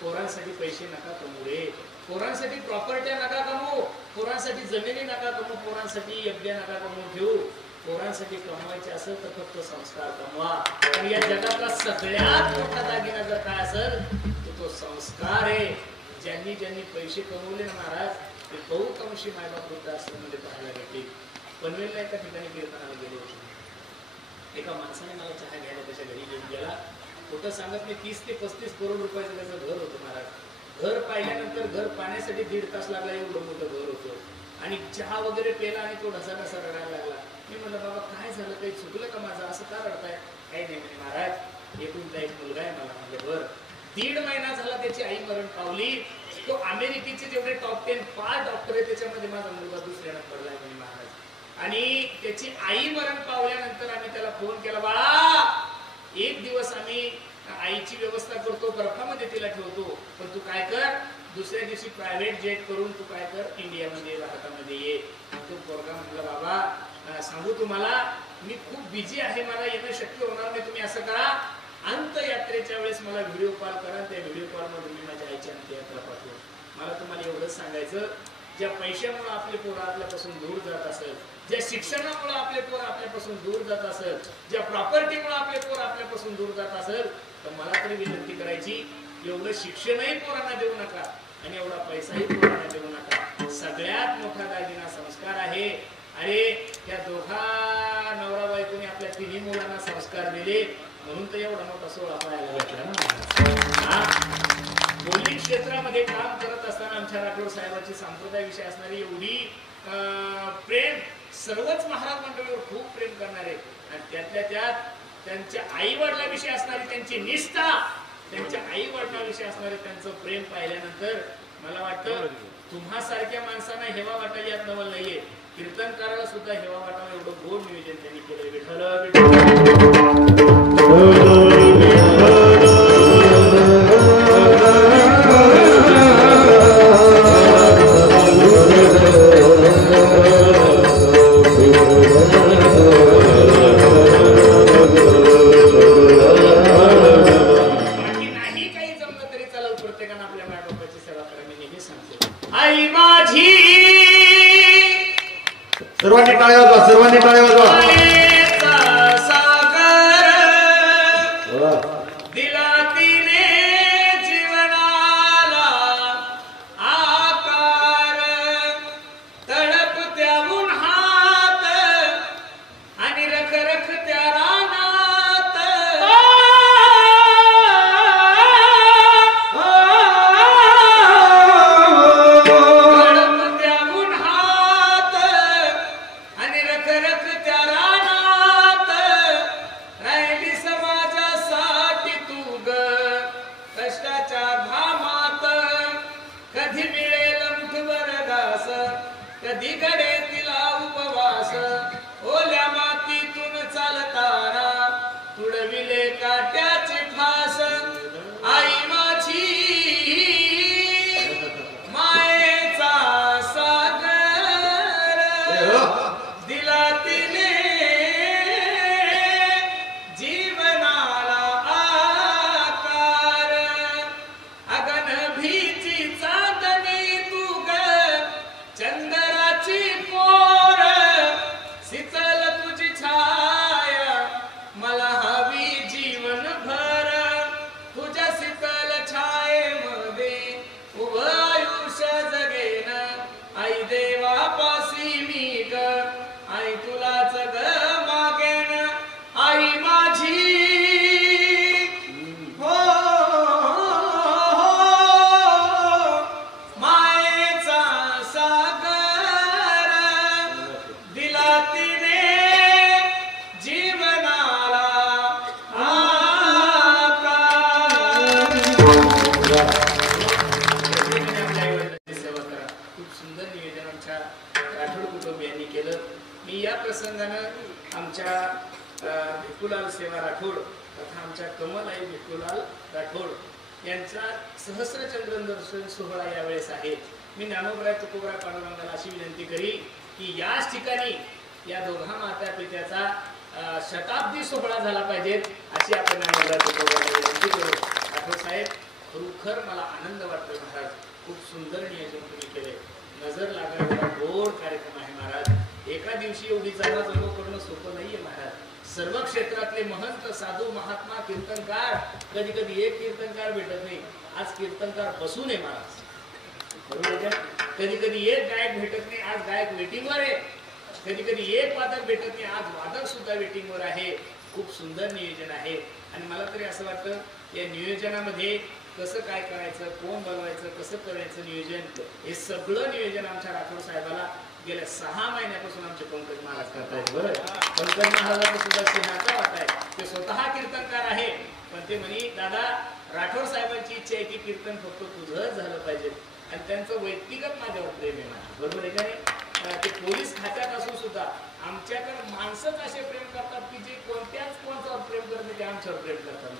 पोरांसाठी पैसे नका कमवू रे, पोरांसाठी प्रॉपर्ट्या नका कमवू, पोरांसाठी जमिनी नका कमवू, पोरांसाठी यज्ञ नका कमवू घेऊ। पोरांसाठी कमवायचे असेल तर फक्त संस्कार कमवा। आणि या जगातला सगळ्यात मोठा दागिना जर काय असेल तर तो संस्कार आहे। ज्यांनी ज्यांनी पैसे कमवले ना महाराज, ते बहुतांशी मायबाप वृद्धाश्रमामध्ये पाहायला भेटले। पनवेलला एका ठिकाणी कीर्तनाला गेलो होतो, एका माणसाने मला चहा घ्यायला त्याच्या घरी घेऊन गेला। खोटं सांगत नाही, 30 ते 35 करोड रुपयाचं त्याचं घर होतं महाराज। घर पाहिल्यानंतर घर पाण्यासाठी 1.5 तास लागला, एवढं मोठं घर होतं। आणि चहा वगैरे पेला आणि तो ढसा ढसा रडायला लागला। मी म्हणलं बाबा काय झालं, काही चुकलं का माझं, असं का रडताय? काही नाही म्हणे महाराज, एकुलता एक मुलगा आहे मला। म्हणलं बरं। 1.5 महिना झाला त्याची आई मरण पावली, तो अमेरिकेचे जेवढे टॉप 10 5 डॉक्टर आहे त्याच्यामध्ये माझा मुलगा दुसऱ्या नंबरला आहे म्हणे महाराज. आणि त्याची आई मरण पावल्यानंतर आम्ही त्याला फोन केला, बाळा एक दिवस आम्ही आईची व्यवस्था करतो, बर्फामध्ये तिला ठेवतो, पण तू काय कर, दुसऱ्या दिवशी प्रायव्हेट जेट करून तू काय कर, इंडियामध्ये भारतामध्ये ये. तो पोरगा म्हटला, बाबा सांगू तुम्हाला मी खूप बिझी आहे, मला येणं शक्य होणार नाही, तुम्ही असं करा अंत्ययात्रेच्या वेळेस मला व्हिडिओ कॉल करा, त्या व्हिडिओ कॉल मध्ये मी माझ्या आईची अंत्ययात्रा पाठवू. मला तुम्हाला एवढंच सांगायचं, ज्या पैशामुळे आपले पोरं आपल्यापासून दूर जात असेल, ज्या शिक्षणामुळे आपले पोरं आपल्यापासून दूर जात असेल, ज्या प्रॉपर्टीमुळे आपले पोरं आपल्यापासून दूर जात असेल, तर मला तरी विनंती करायची, एवढं शिक्षणही पोरांना देऊ नका आणि एवढा पैसाही पोरांना देऊ नका. सगळ्यात मोठा दागिना संस्कार आहे. अरे त्या दोघा नवरा बायकोने आपल्या तिन्ही मुलांना संस्कार दिले म्हणून तर एवढा मोठा सोहळा पाहायला भेटला ना. बोलणी क्षेत्रामध्ये काम करत असताना आमच्या राठोड साहेबांची संप्रदायाविषयी असणारी एवढी प्रेम, सर्वच महाराज मंडळीवर खूप प्रेम करणारे, आणि त्यातल्या त्यात त्यांच्या आई वडिलांविषयी असणारी त्यांची निष्ठा, त्यांच्या आई वडिलांविषयी असणारे त्यांचं प्रेम पाहिल्यानंतर मला वाटतं तुम्हा सारख्या माणसांना हेवा वाटायला यात नवल नाहीये, कीर्तनकाराला सुद्धा हेवा वाटावा एवढं गोड नियोजन त्यांनी केलं. विठ्ठल सर्वांनी टाळ्या वाजवा, सर्वांनी टाळ्या वाजवा. कधी घडे तिला उपवास, ओल्या मातीतून चालताना तुडविले काट्याचे फास. आई माझी मायेचा सागर, दिला तिने जीवनाला आकार. अगन भीची चांदणी तू ग, चंद्राची पोर, शीतल तुझी छाया मला हवी जीवन भर. तुझ्या शीतल छायेमध्ये उभं आयुष्य जगेन. आई देवापासी मी ग, आई तुलाच ग मागेन. आई माझी हो मायेचा सागर, दिला तिने जीवनाला आकार. सेवा करा. खूप सुंदर निवेदन आमच्या राठोड कुटुंबियांनी केलं. मी या प्रसंगानं आमच्या भिक्खूलाल सेवा राठोड तथा आमच्या कमल आई भिक्खूलाल राठोड यांचा सहस्रचंद्र दर्शन सोहळा यावेळेस आहे. मी ज्ञानोबराय तुकोबराय पांडुरंगाला अशी विनंती करी की याच ठिकाणी या दोघा माता पित्याचा शताब्दी सोहळा झाला पाहिजे अशी आपण ज्ञानोबराय तुकोबरायला विनंती करू. राठोड साहेब, खरोखर मला आनंद वाटतो महाराज, खूप सुंदर नियोजन तुम्ही केले. नजर लागणारा गोड कार्यक्रम आहे महाराज. एका दिवशी एवढी जवळ करणं सोपं नाहीये महाराज. सर्व क्षेत्रातले महंत, साधू, महात्मा, कीर्तनकार, कधी कधी एक कीर्तनकार भेटत नाही. आज कीर्तनकार बसून आहे महाराज, बरोबर. कधी कधी एक गायक भेटत नाही, आज गायक वेटिंगवर आहे. कधी कधी एक वादक भेटत नाही, आज वादक सुद्धा वेटिंगवर आहे. खूप सुंदर नियोजन आहे. आणि मला तरी असं वाटतं या नियोजनामध्ये कसं काय करायचं, कोण बनवायचं, कसं करायचं नियोजन, हे सगळं नियोजन आमच्या राठोड साहेबाला गेल्या 6 महिन्यापासून आमचे पंकज महाराज करतायत. बरं, पंकज महाराजांचा सुद्धा सिंहाचा वाटा आहे. ते स्वतः कीर्तनकार आहे, पण ते म्हणे दादा राठोड साहेबांची इच्छा आहे की कीर्तन फक्त तुझंच झालं पाहिजे. आणि त्यांचं व्यक्तिगत माझ्यावर प्रेम आहे माझं, बरोबर आहे का नाही? ते पोलीस खात्यात असून सुद्धा आमच्याकडे माणसंच असे प्रेम करतात की जे कोणत्यावर प्रेम करत नाही, ते आमच्यावर प्रेम करतात.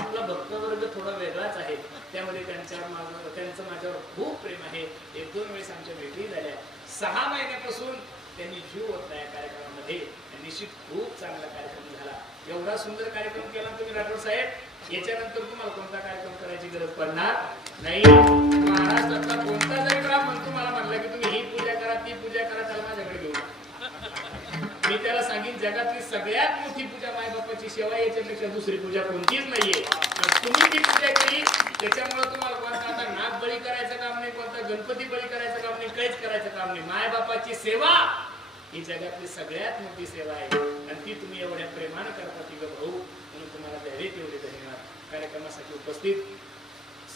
आपला भक्तवर्ग थोडा वेगळाच आहे, त्यामध्ये त्यांचं माझ्यावर खूप प्रेम आहे. 1-2 वेळेस आमच्या भेटी झाल्या. 6 महिन्यापासून त्यांनी जीव ओतला या कार्यक्रमामध्ये. निश्चित खूप चांगला कार्यक्रम झाला. एवढा सुंदर कार्यक्रम केला तुम्ही राठोड साहेब, याच्यानंतर तुम्हाला कोणता कार्यक्रम करायची गरज पडणार नाही. महाराज आता कोणता जरी ब्राह्मण तुम्हाला म्हणला की तुम्ही ही पूजा करा ती पूजा करा, त्याला माझ्याकडे घेऊ. मी त्याला सांगेन जगातली सगळ्यात मोठी पूजा मायबापाची सेवा, याच्यापेक्षा दुसरी पूजा कोणतीच नाहीये. तुम्ही ती पूजा केली त्याच्यामुळे तुम्हाला कोणता आता नाग बळी करायचं काम नाही, कोणता गणपती बळी करायचं काम नाही, काहीच करायचं काम नाही. मायबापाची सेवा ही जगातली सगळ्यात मोठी सेवा आहे आणि ती तुम्ही एवढ्या प्रेमाने करता ती भाऊ, म्हणून तुम्हाला द्यावे तेवढे धन्यवाद. कार्यक्रमासाठी उपस्थित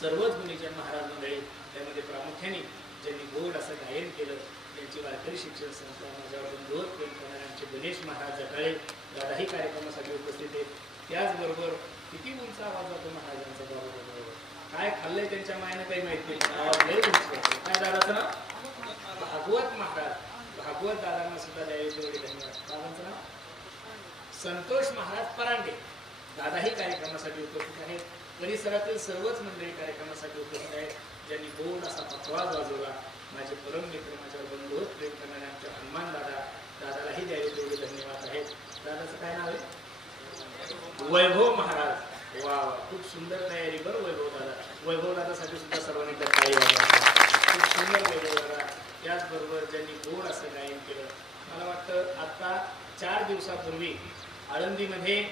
सर्वच गुणीजन महाराज मंडळी, त्यामध्ये प्रामुख्याने ज्यांनी गोड असं गायन केलं, त्यांची वारकरी शिक्षण संस्था, माझ्यावर बंधुवत प्रेम करणारे आमचे गणेश महाराज जकाळे दादाही कार्यक्रमासाठी उपस्थित आहेत. त्याचबरोबर किती उंच आवाज जातो महाराजांचा, बरोबर काय खाल्लंय त्यांच्या मायाने काही माहिती नाही. काय दादाचं नाव? भागवत महाराज. भागवत दादांना सुद्धा द्यावे तेवढे धन्यवाद. दादांचं नाव संतोष महाराज परांडे, दादाही कार्यक्रमासाठी उपस्थित आहेत. परिसरातील सर्वच मंडळी कार्यक्रमासाठी उपस्थित आहेत, ज्यांनी गोड असा पखवाज वाजवला. माझे परम मित्र, माझ्यावर बंधुवत प्रेम करणारे आमचे हनुमान दादालाही द्यावे तेवढे धन्यवाद आहेत. दादाचं काय नाव आहे? वैभव महाराज. वा, खूप सुंदर तयारी बरं वैभव दादासाठी सुद्धा सर्वांनी टाळी वाजवा. खूप सुंदर वैभव दादा. त्याचबरोबर ज्यांनी गोड असं गायन केलं, मला वाटतं आता 4 दिवसापूर्वी आळंदीमध्ये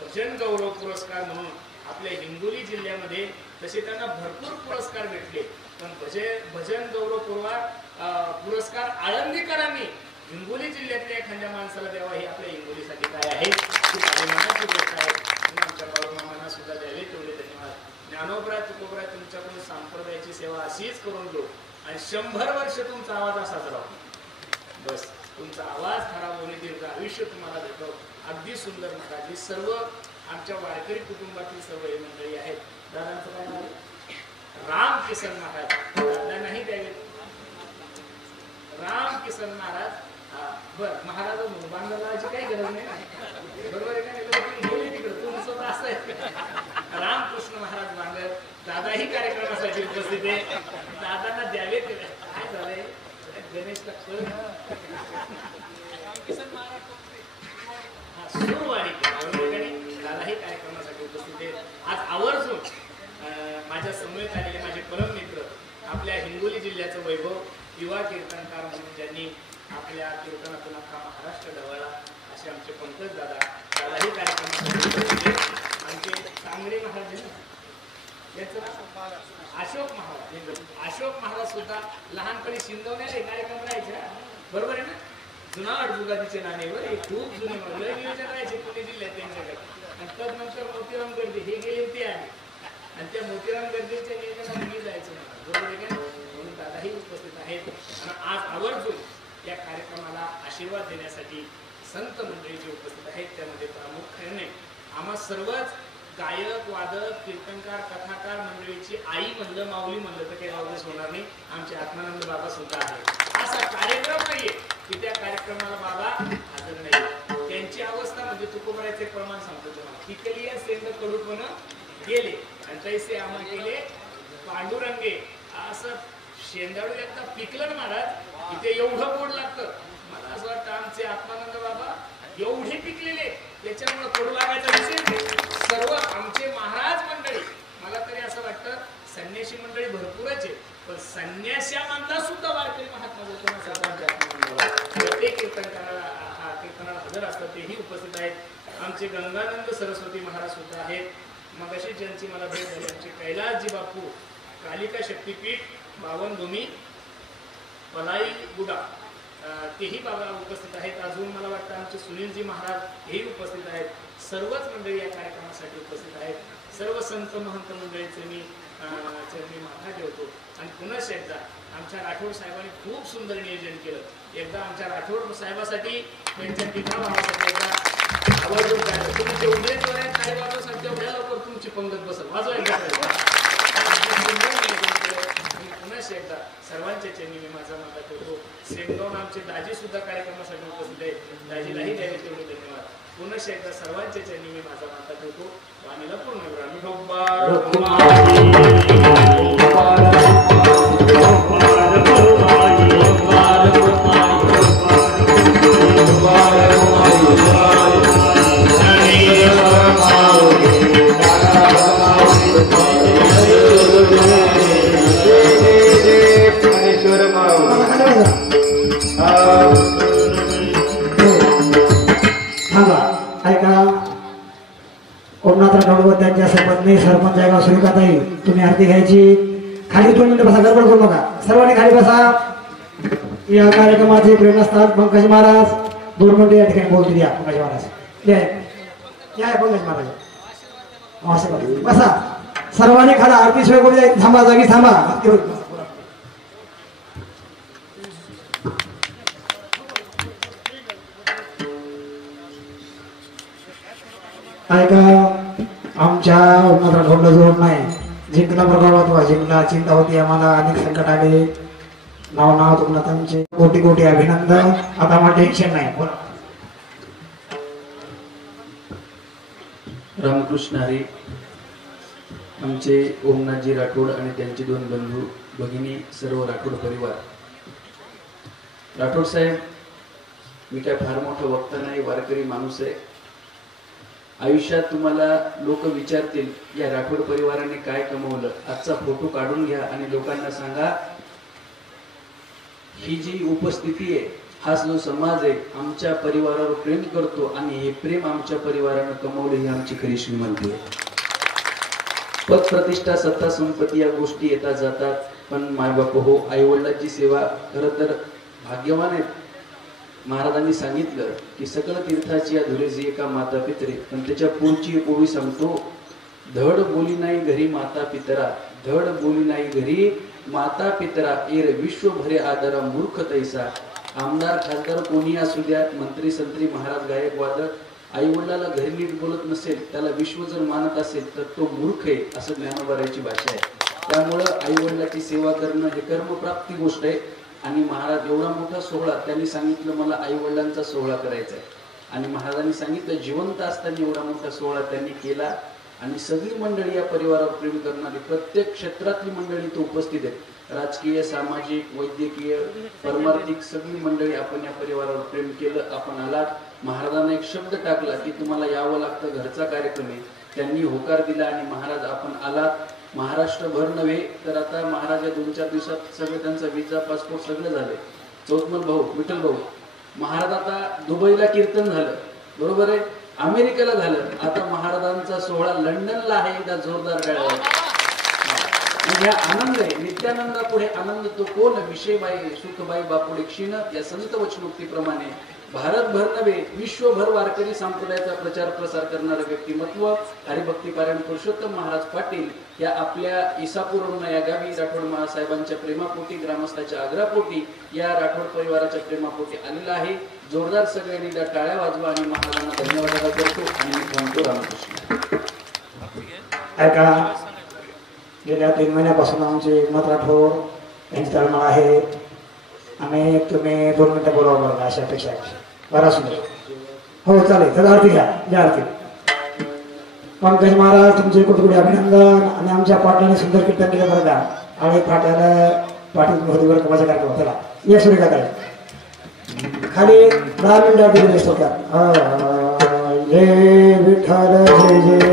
भजन गौरव पुरस्कार म्हणून आपल्या हिंगोली जिल्ह्यामध्ये तसे त्यांना भरपूर पुरस्कार भेटले, पण भजन गौरव पुरस्कार आळंदीकरांनी हिंगोली जिल्ह्यातल्या एखाद्या माणसाला द्यावा, ही आपल्या हिंगोलीसाठी काय आहे, खूप अभिमानाची गोष्ट आहे. आमच्या बाळूमामांना सुद्धा द्यावे तेवढे धन्यवाद. ज्ञानोबराय तुकोबराय तुमच्याकडून संप्रदायाची सेवा अशीच करून घेऊ आणि 100 वर्ष तुमचा आवाज असाच राहू. बस तुमचा आवाज खराब होणे, दीर्घ आयुष्य तुम्हाला भेटो. अगदी सुंदर महाराज. ही सर्व आमच्या वारकरी कुटुंबातील सर्व हे मंडळी आहेत. दादांचं काय नाव आहे? रामकिसन महाराज. दादांनाही द्यावे. रामकिसन महाराज. बर, महाराज म्हणून बांधवाची काही गरज नाही ना, बरोबर आहे का नाही? तिकडे तुमचं असं आहे. रामकृष्ण महाराज बांगर दादाही कार्यक्रमासाठी उपस्थित आहे. दादांना द्यावे ते काय झालंय गणेशला सुरुवारी दादाही कार्यक्रमासाठी उपस्थित आहे. आज आवर्जून माझ्या समवेत आलेले माझे परम मित्र, आपल्या हिंगोली जिल्ह्याचं वैभव, युवा कीर्तनकार म्हणून ज्यांनी आपल्या कीर्तनातून अख्खा महाराष्ट्र ढवळला, असे आमचे पंकज दादाही कार्यक्रमासाठी. आमचे सांगडे महाराज याचं अशोक महाराज सुद्धा लहानपणी शिंदवण्यात कार्यक्रम राहायचे, बरोबर आहे ना? जुनाट जुगातीचे नाणेवर एक खूप जुने नियोजन राहायचे पुणे जिल्ह्यात त्यांच्याकडे. आणि तदनंतर मोतीराम गर्दी हे गेले ते आले आणि त्या मोतीराम गर्दीच्या नियोजनात मी जायचं मला, बरोबर आहे का? म्हणून दादाही उपस्थित आहेत. आणि आज आवर्जून या कार्यक्रमाला आशीर्वाद देण्यासाठी संत मंडळी जे उपस्थित आहेत, त्यामध्ये प्रामुख्याने आम्हा सर्वच गायक, वादक, कीर्तनकार, कथाकार मंडळीची आई म्हणलं, माऊली म्हणलं तर काही वावडच होणार नाही. आमचे आत्मानंद बाबा सुद्धा आहे. असा कार्यक्रम नाहीये की त्या कार्यक्रमाला बाबा हजर नाही. त्यांची अवस्था म्हणजे तुकोबरायचे प्रमाण सांगतो तुम्हाला. पिकली सेंद कडूपण गेले आणि तैसे आम्हाला केले पांडुरंगे. असं शेंदाडू एकदा पिकलं ना महाराज, इथे एवढं गोड लागतं. मला असं वाटतं आमचे आत्मानंद बाबा एवढे पिकलेले, त्याच्यामुळे कडू लागायचा विषय. सर्व आमचे महाराज मंडळी, मला तरी असं वाटतं संन्यासी मंडळी भरपूरच आहे, पण संन्याशामधला सुद्धा वारकरी महात्मा प्रत्येक कीर्तनाला हजर असतात, तेही उपस्थित आहेत. आमचे गंगानंद सरस्वती महाराज सुद्धा आहेत. मग अशी ज्यांची मला भेट झाली, आमचे कैलासजी बापू, कालिका शक्तीपीठ, 52 भूमी, पलाई गुडा, तेही बाबा उपस्थित आहेत. अजून मला वाटतं आमचे सुनीलजी महाराज हेही उपस्थित आहेत. सर्वच मंडळी या कार्यक्रमासाठी उपस्थित आहेत. सर्व संत महंत मंडळीचे मी चरणी माथा ठेवतो. आणि पुन्हा एकदा आमच्या राठोड साहेबांनी खूप सुंदर नियोजन केलं. एकदा आमच्या राठोड साहेबासाठी, त्यांच्या पिता भावासाठी एकदा आवर्जून काय तुम्ही जेवढे जोरात काही वाजवसाठी तेवढ्या लवकर तुमची पंगत बसल वाजवायला. पुन्हा लिंगावून आमचे दाजी सुद्धा कार्यक्रमासाठी उपस्थित आहेत. दाजीलाही द्यावे तेवढे धन्यवाद. पुनश्च एकदा सर्वांच्या चरणी मी माझा माता ठेवतो. वाणीला पूर्ण त्यांच्या सरपंच सरपंच आहे सुरेखाताई तुम्ही आरती घ्यायची. खाली 2 मिनिटं बसा, गडबड करू नका. सर्वांनी खाली बसा. या कार्यक्रमाचे प्रेरणास्थान पंकज महाराज 2 मिनिटं या ठिकाणी बोलतील. या पंकज महाराज या पंकज महाराज बसा. सर्वांनी खाली आरती सोय करू द्या. थांबा, जागी थांबा. ऐका, आमच्या उन्हाचा ढोंड जोड नाही. जिंकला प्रभाव होता, जिंकला चिंता होती आम्हाला, अनेक संकट आले. नाव तुमचे कोटी कोटी अभिनंदन. आता मला टेन्शन नाही. बोला. रामकृष्ण हरी. आमचे ओमनाथजी राठोड आणि त्यांचे 2 बंधू भगिनी, सर्व राठोड परिवार. राठोड साहेब, मी काय फार मोठं वक्ता नाही, वारकरी माणूस आहे. आयुष्यात तुम्हाला लोक विचारतील या राठोड परिवाराने काय कमवलं, आजचा फोटो काढून घ्या आणि लोकांना सांगा ही जी उपस्थिती आहे, हा जो समाज आहे आमच्या परिवारावर प्रेम करतो आणि हे प्रेम आमच्या परिवारानं कमवले, ही आमची खरी श्रीमंती आहे. पद प्रतिष्ठा सत्ता संपत्ती या गोष्टी येतात जातात, पण मायबाप हो, आई वडिलांची सेवा खरं तर भाग्यवान आहेत. महाराजांनी सांगितलं की सकल तीर्थाची या धुरेजी एका माता पितरे, पण त्याच्या पुढची एक ओवी सांगतो. धड बोली नाही घरी माता पितरा, धड बोली नाही घरी माता पितरा, एर विश्व भरे आदरा मूर्ख तैसा. आमदार खासदार कोणी असू द्या, मंत्री संत्री महाराज गायक वादक, आई वडिलाला घरी नीट बोलत नसेल, त्याला विश्व जर मानत असेल तर तो मूर्ख आहे, असं ज्ञानोबाराची भाषा आहे. त्यामुळं आई वडिलाची सेवा करणं हे कर्मप्राप्ती गोष्ट आहे. आणि महाराज एवढा मोठा सोहळा, त्यांनी सांगितलं मला आई वडिलांचा सोहळा करायचा आहे, आणि महाराजांनी सांगितलं जिवंत असताना एवढा मोठा सोहळा त्यांनी केला. आणि सगळी मंडळी या परिवारावर प्रेम करणारी, प्रत्येक क्षेत्रातली मंडळी तो उपस्थित आहेत. राजकीय, सामाजिक, वैद्यकीय, परमार्थिक सगळी मंडळी आपण या परिवारावर प्रेम केलं. आपण आलात. महाराजांना एक शब्द टाकला की तुम्हाला यावं लागतं, घरचा कार्यक्रम आहे. त्यांनी होकार दिला आणि महाराज आपण आलात. महाराष्ट्रभर नव्हे तर आता महाराज 2-4 दिवसात सगळं त्यांचा विजा पासपोर्ट सगळं झाले. चौतमल भाऊ, विठ्ठल भाऊ, महाराज आता दुबईला कीर्तन झालं, बरोबर आहे, अमेरिकेला झालं, आता महाराजांचा सोहळा लंडनला आहे. एकदा जोरदार टाळ्या. म्हणजे आनंद आहे, नित्यानंदा पुढे आनंद तो कोण, विषयबाई सुखबाई बापुडे क्षीण. या संत वचनोक्तीप्रमाणे भारतभर नव्हे विश्वभर वारकरी संप्रदायाचा प्रचार प्रसार करणारे व्यक्तिमत्व हरिभक्तीपारायण पुरुषोत्तम महाराज पाटील या आपल्या इसापूरवरून या गावी राठोड महासाहेबांच्या प्रेमापोटी, ग्रामस्थाच्या आग्रहापोटी, या राठोड परिवाराच्या प्रेमापोटी आलेला आहे. जोरदार सगळ्यांनी टाळ्या वाजवा आणि महाराजांना धन्यवाद करतो आणि मी थांबतो. रामकृष्ण. ऐका, गेल्या 3 महिन्यापासून आमचे एकमत राठोड यांची तळमळ आहे. आम्ही तुम्ही 2 मिनिटं बोलावं बघा, अशा अपेक्षा आहे. बरं असू दे. हो चालेल, तर आरती घ्या. द्या आरती. पंकज महाराज तुमचे कुठे अभिनंदन. आणि आमच्या पाटलाने सुंदर कीर्तन केलं बरं का. आणि पाट्याला पाटील होती बरं का माझ्या कार्यक्रम. चला या सुरेखात आहे. खाली 10 मिनिटं आरती दिली असतो का. जय विठ्ठल जय जय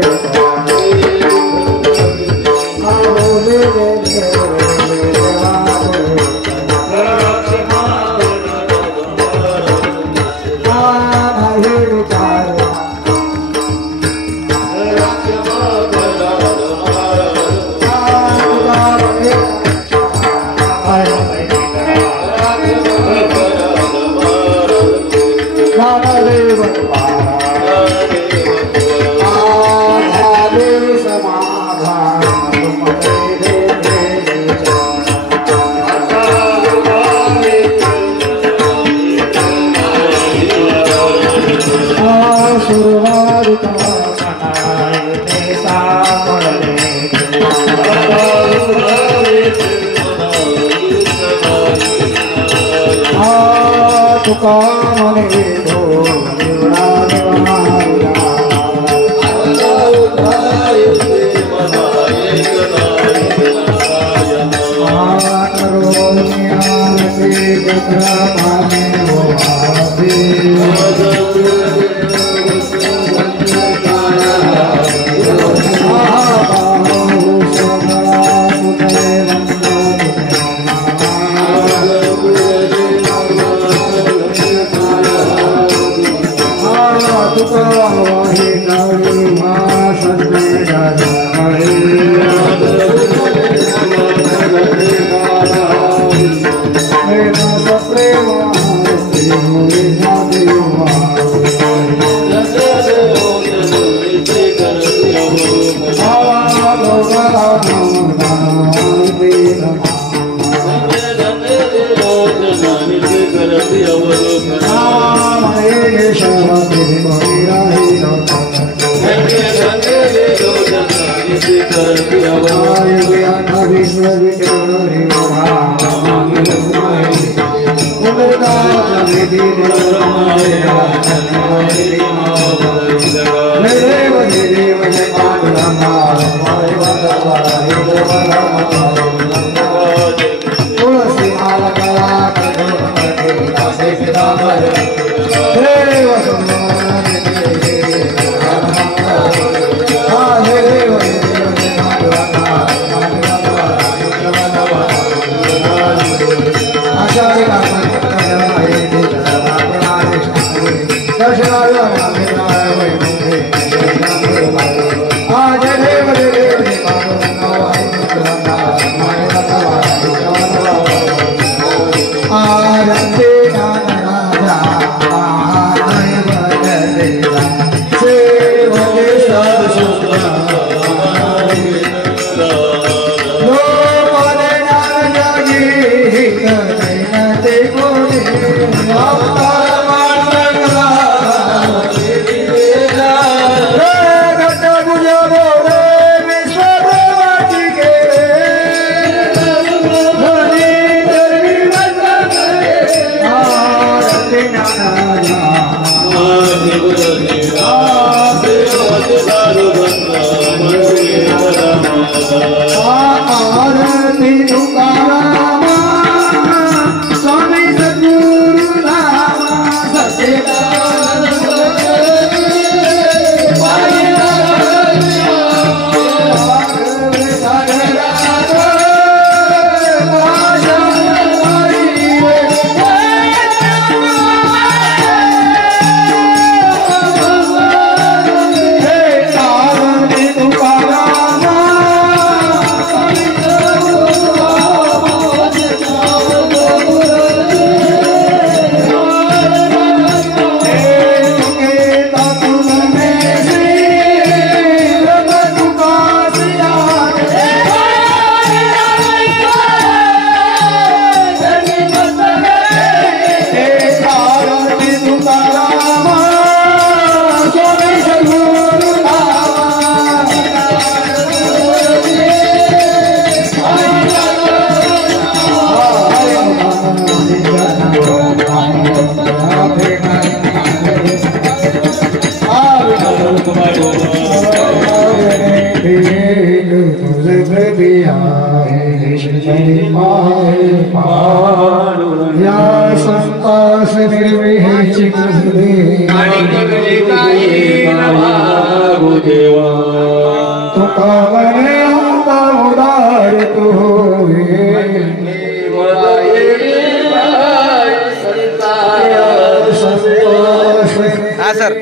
Oh तुका मने तो निवडा निवारा सर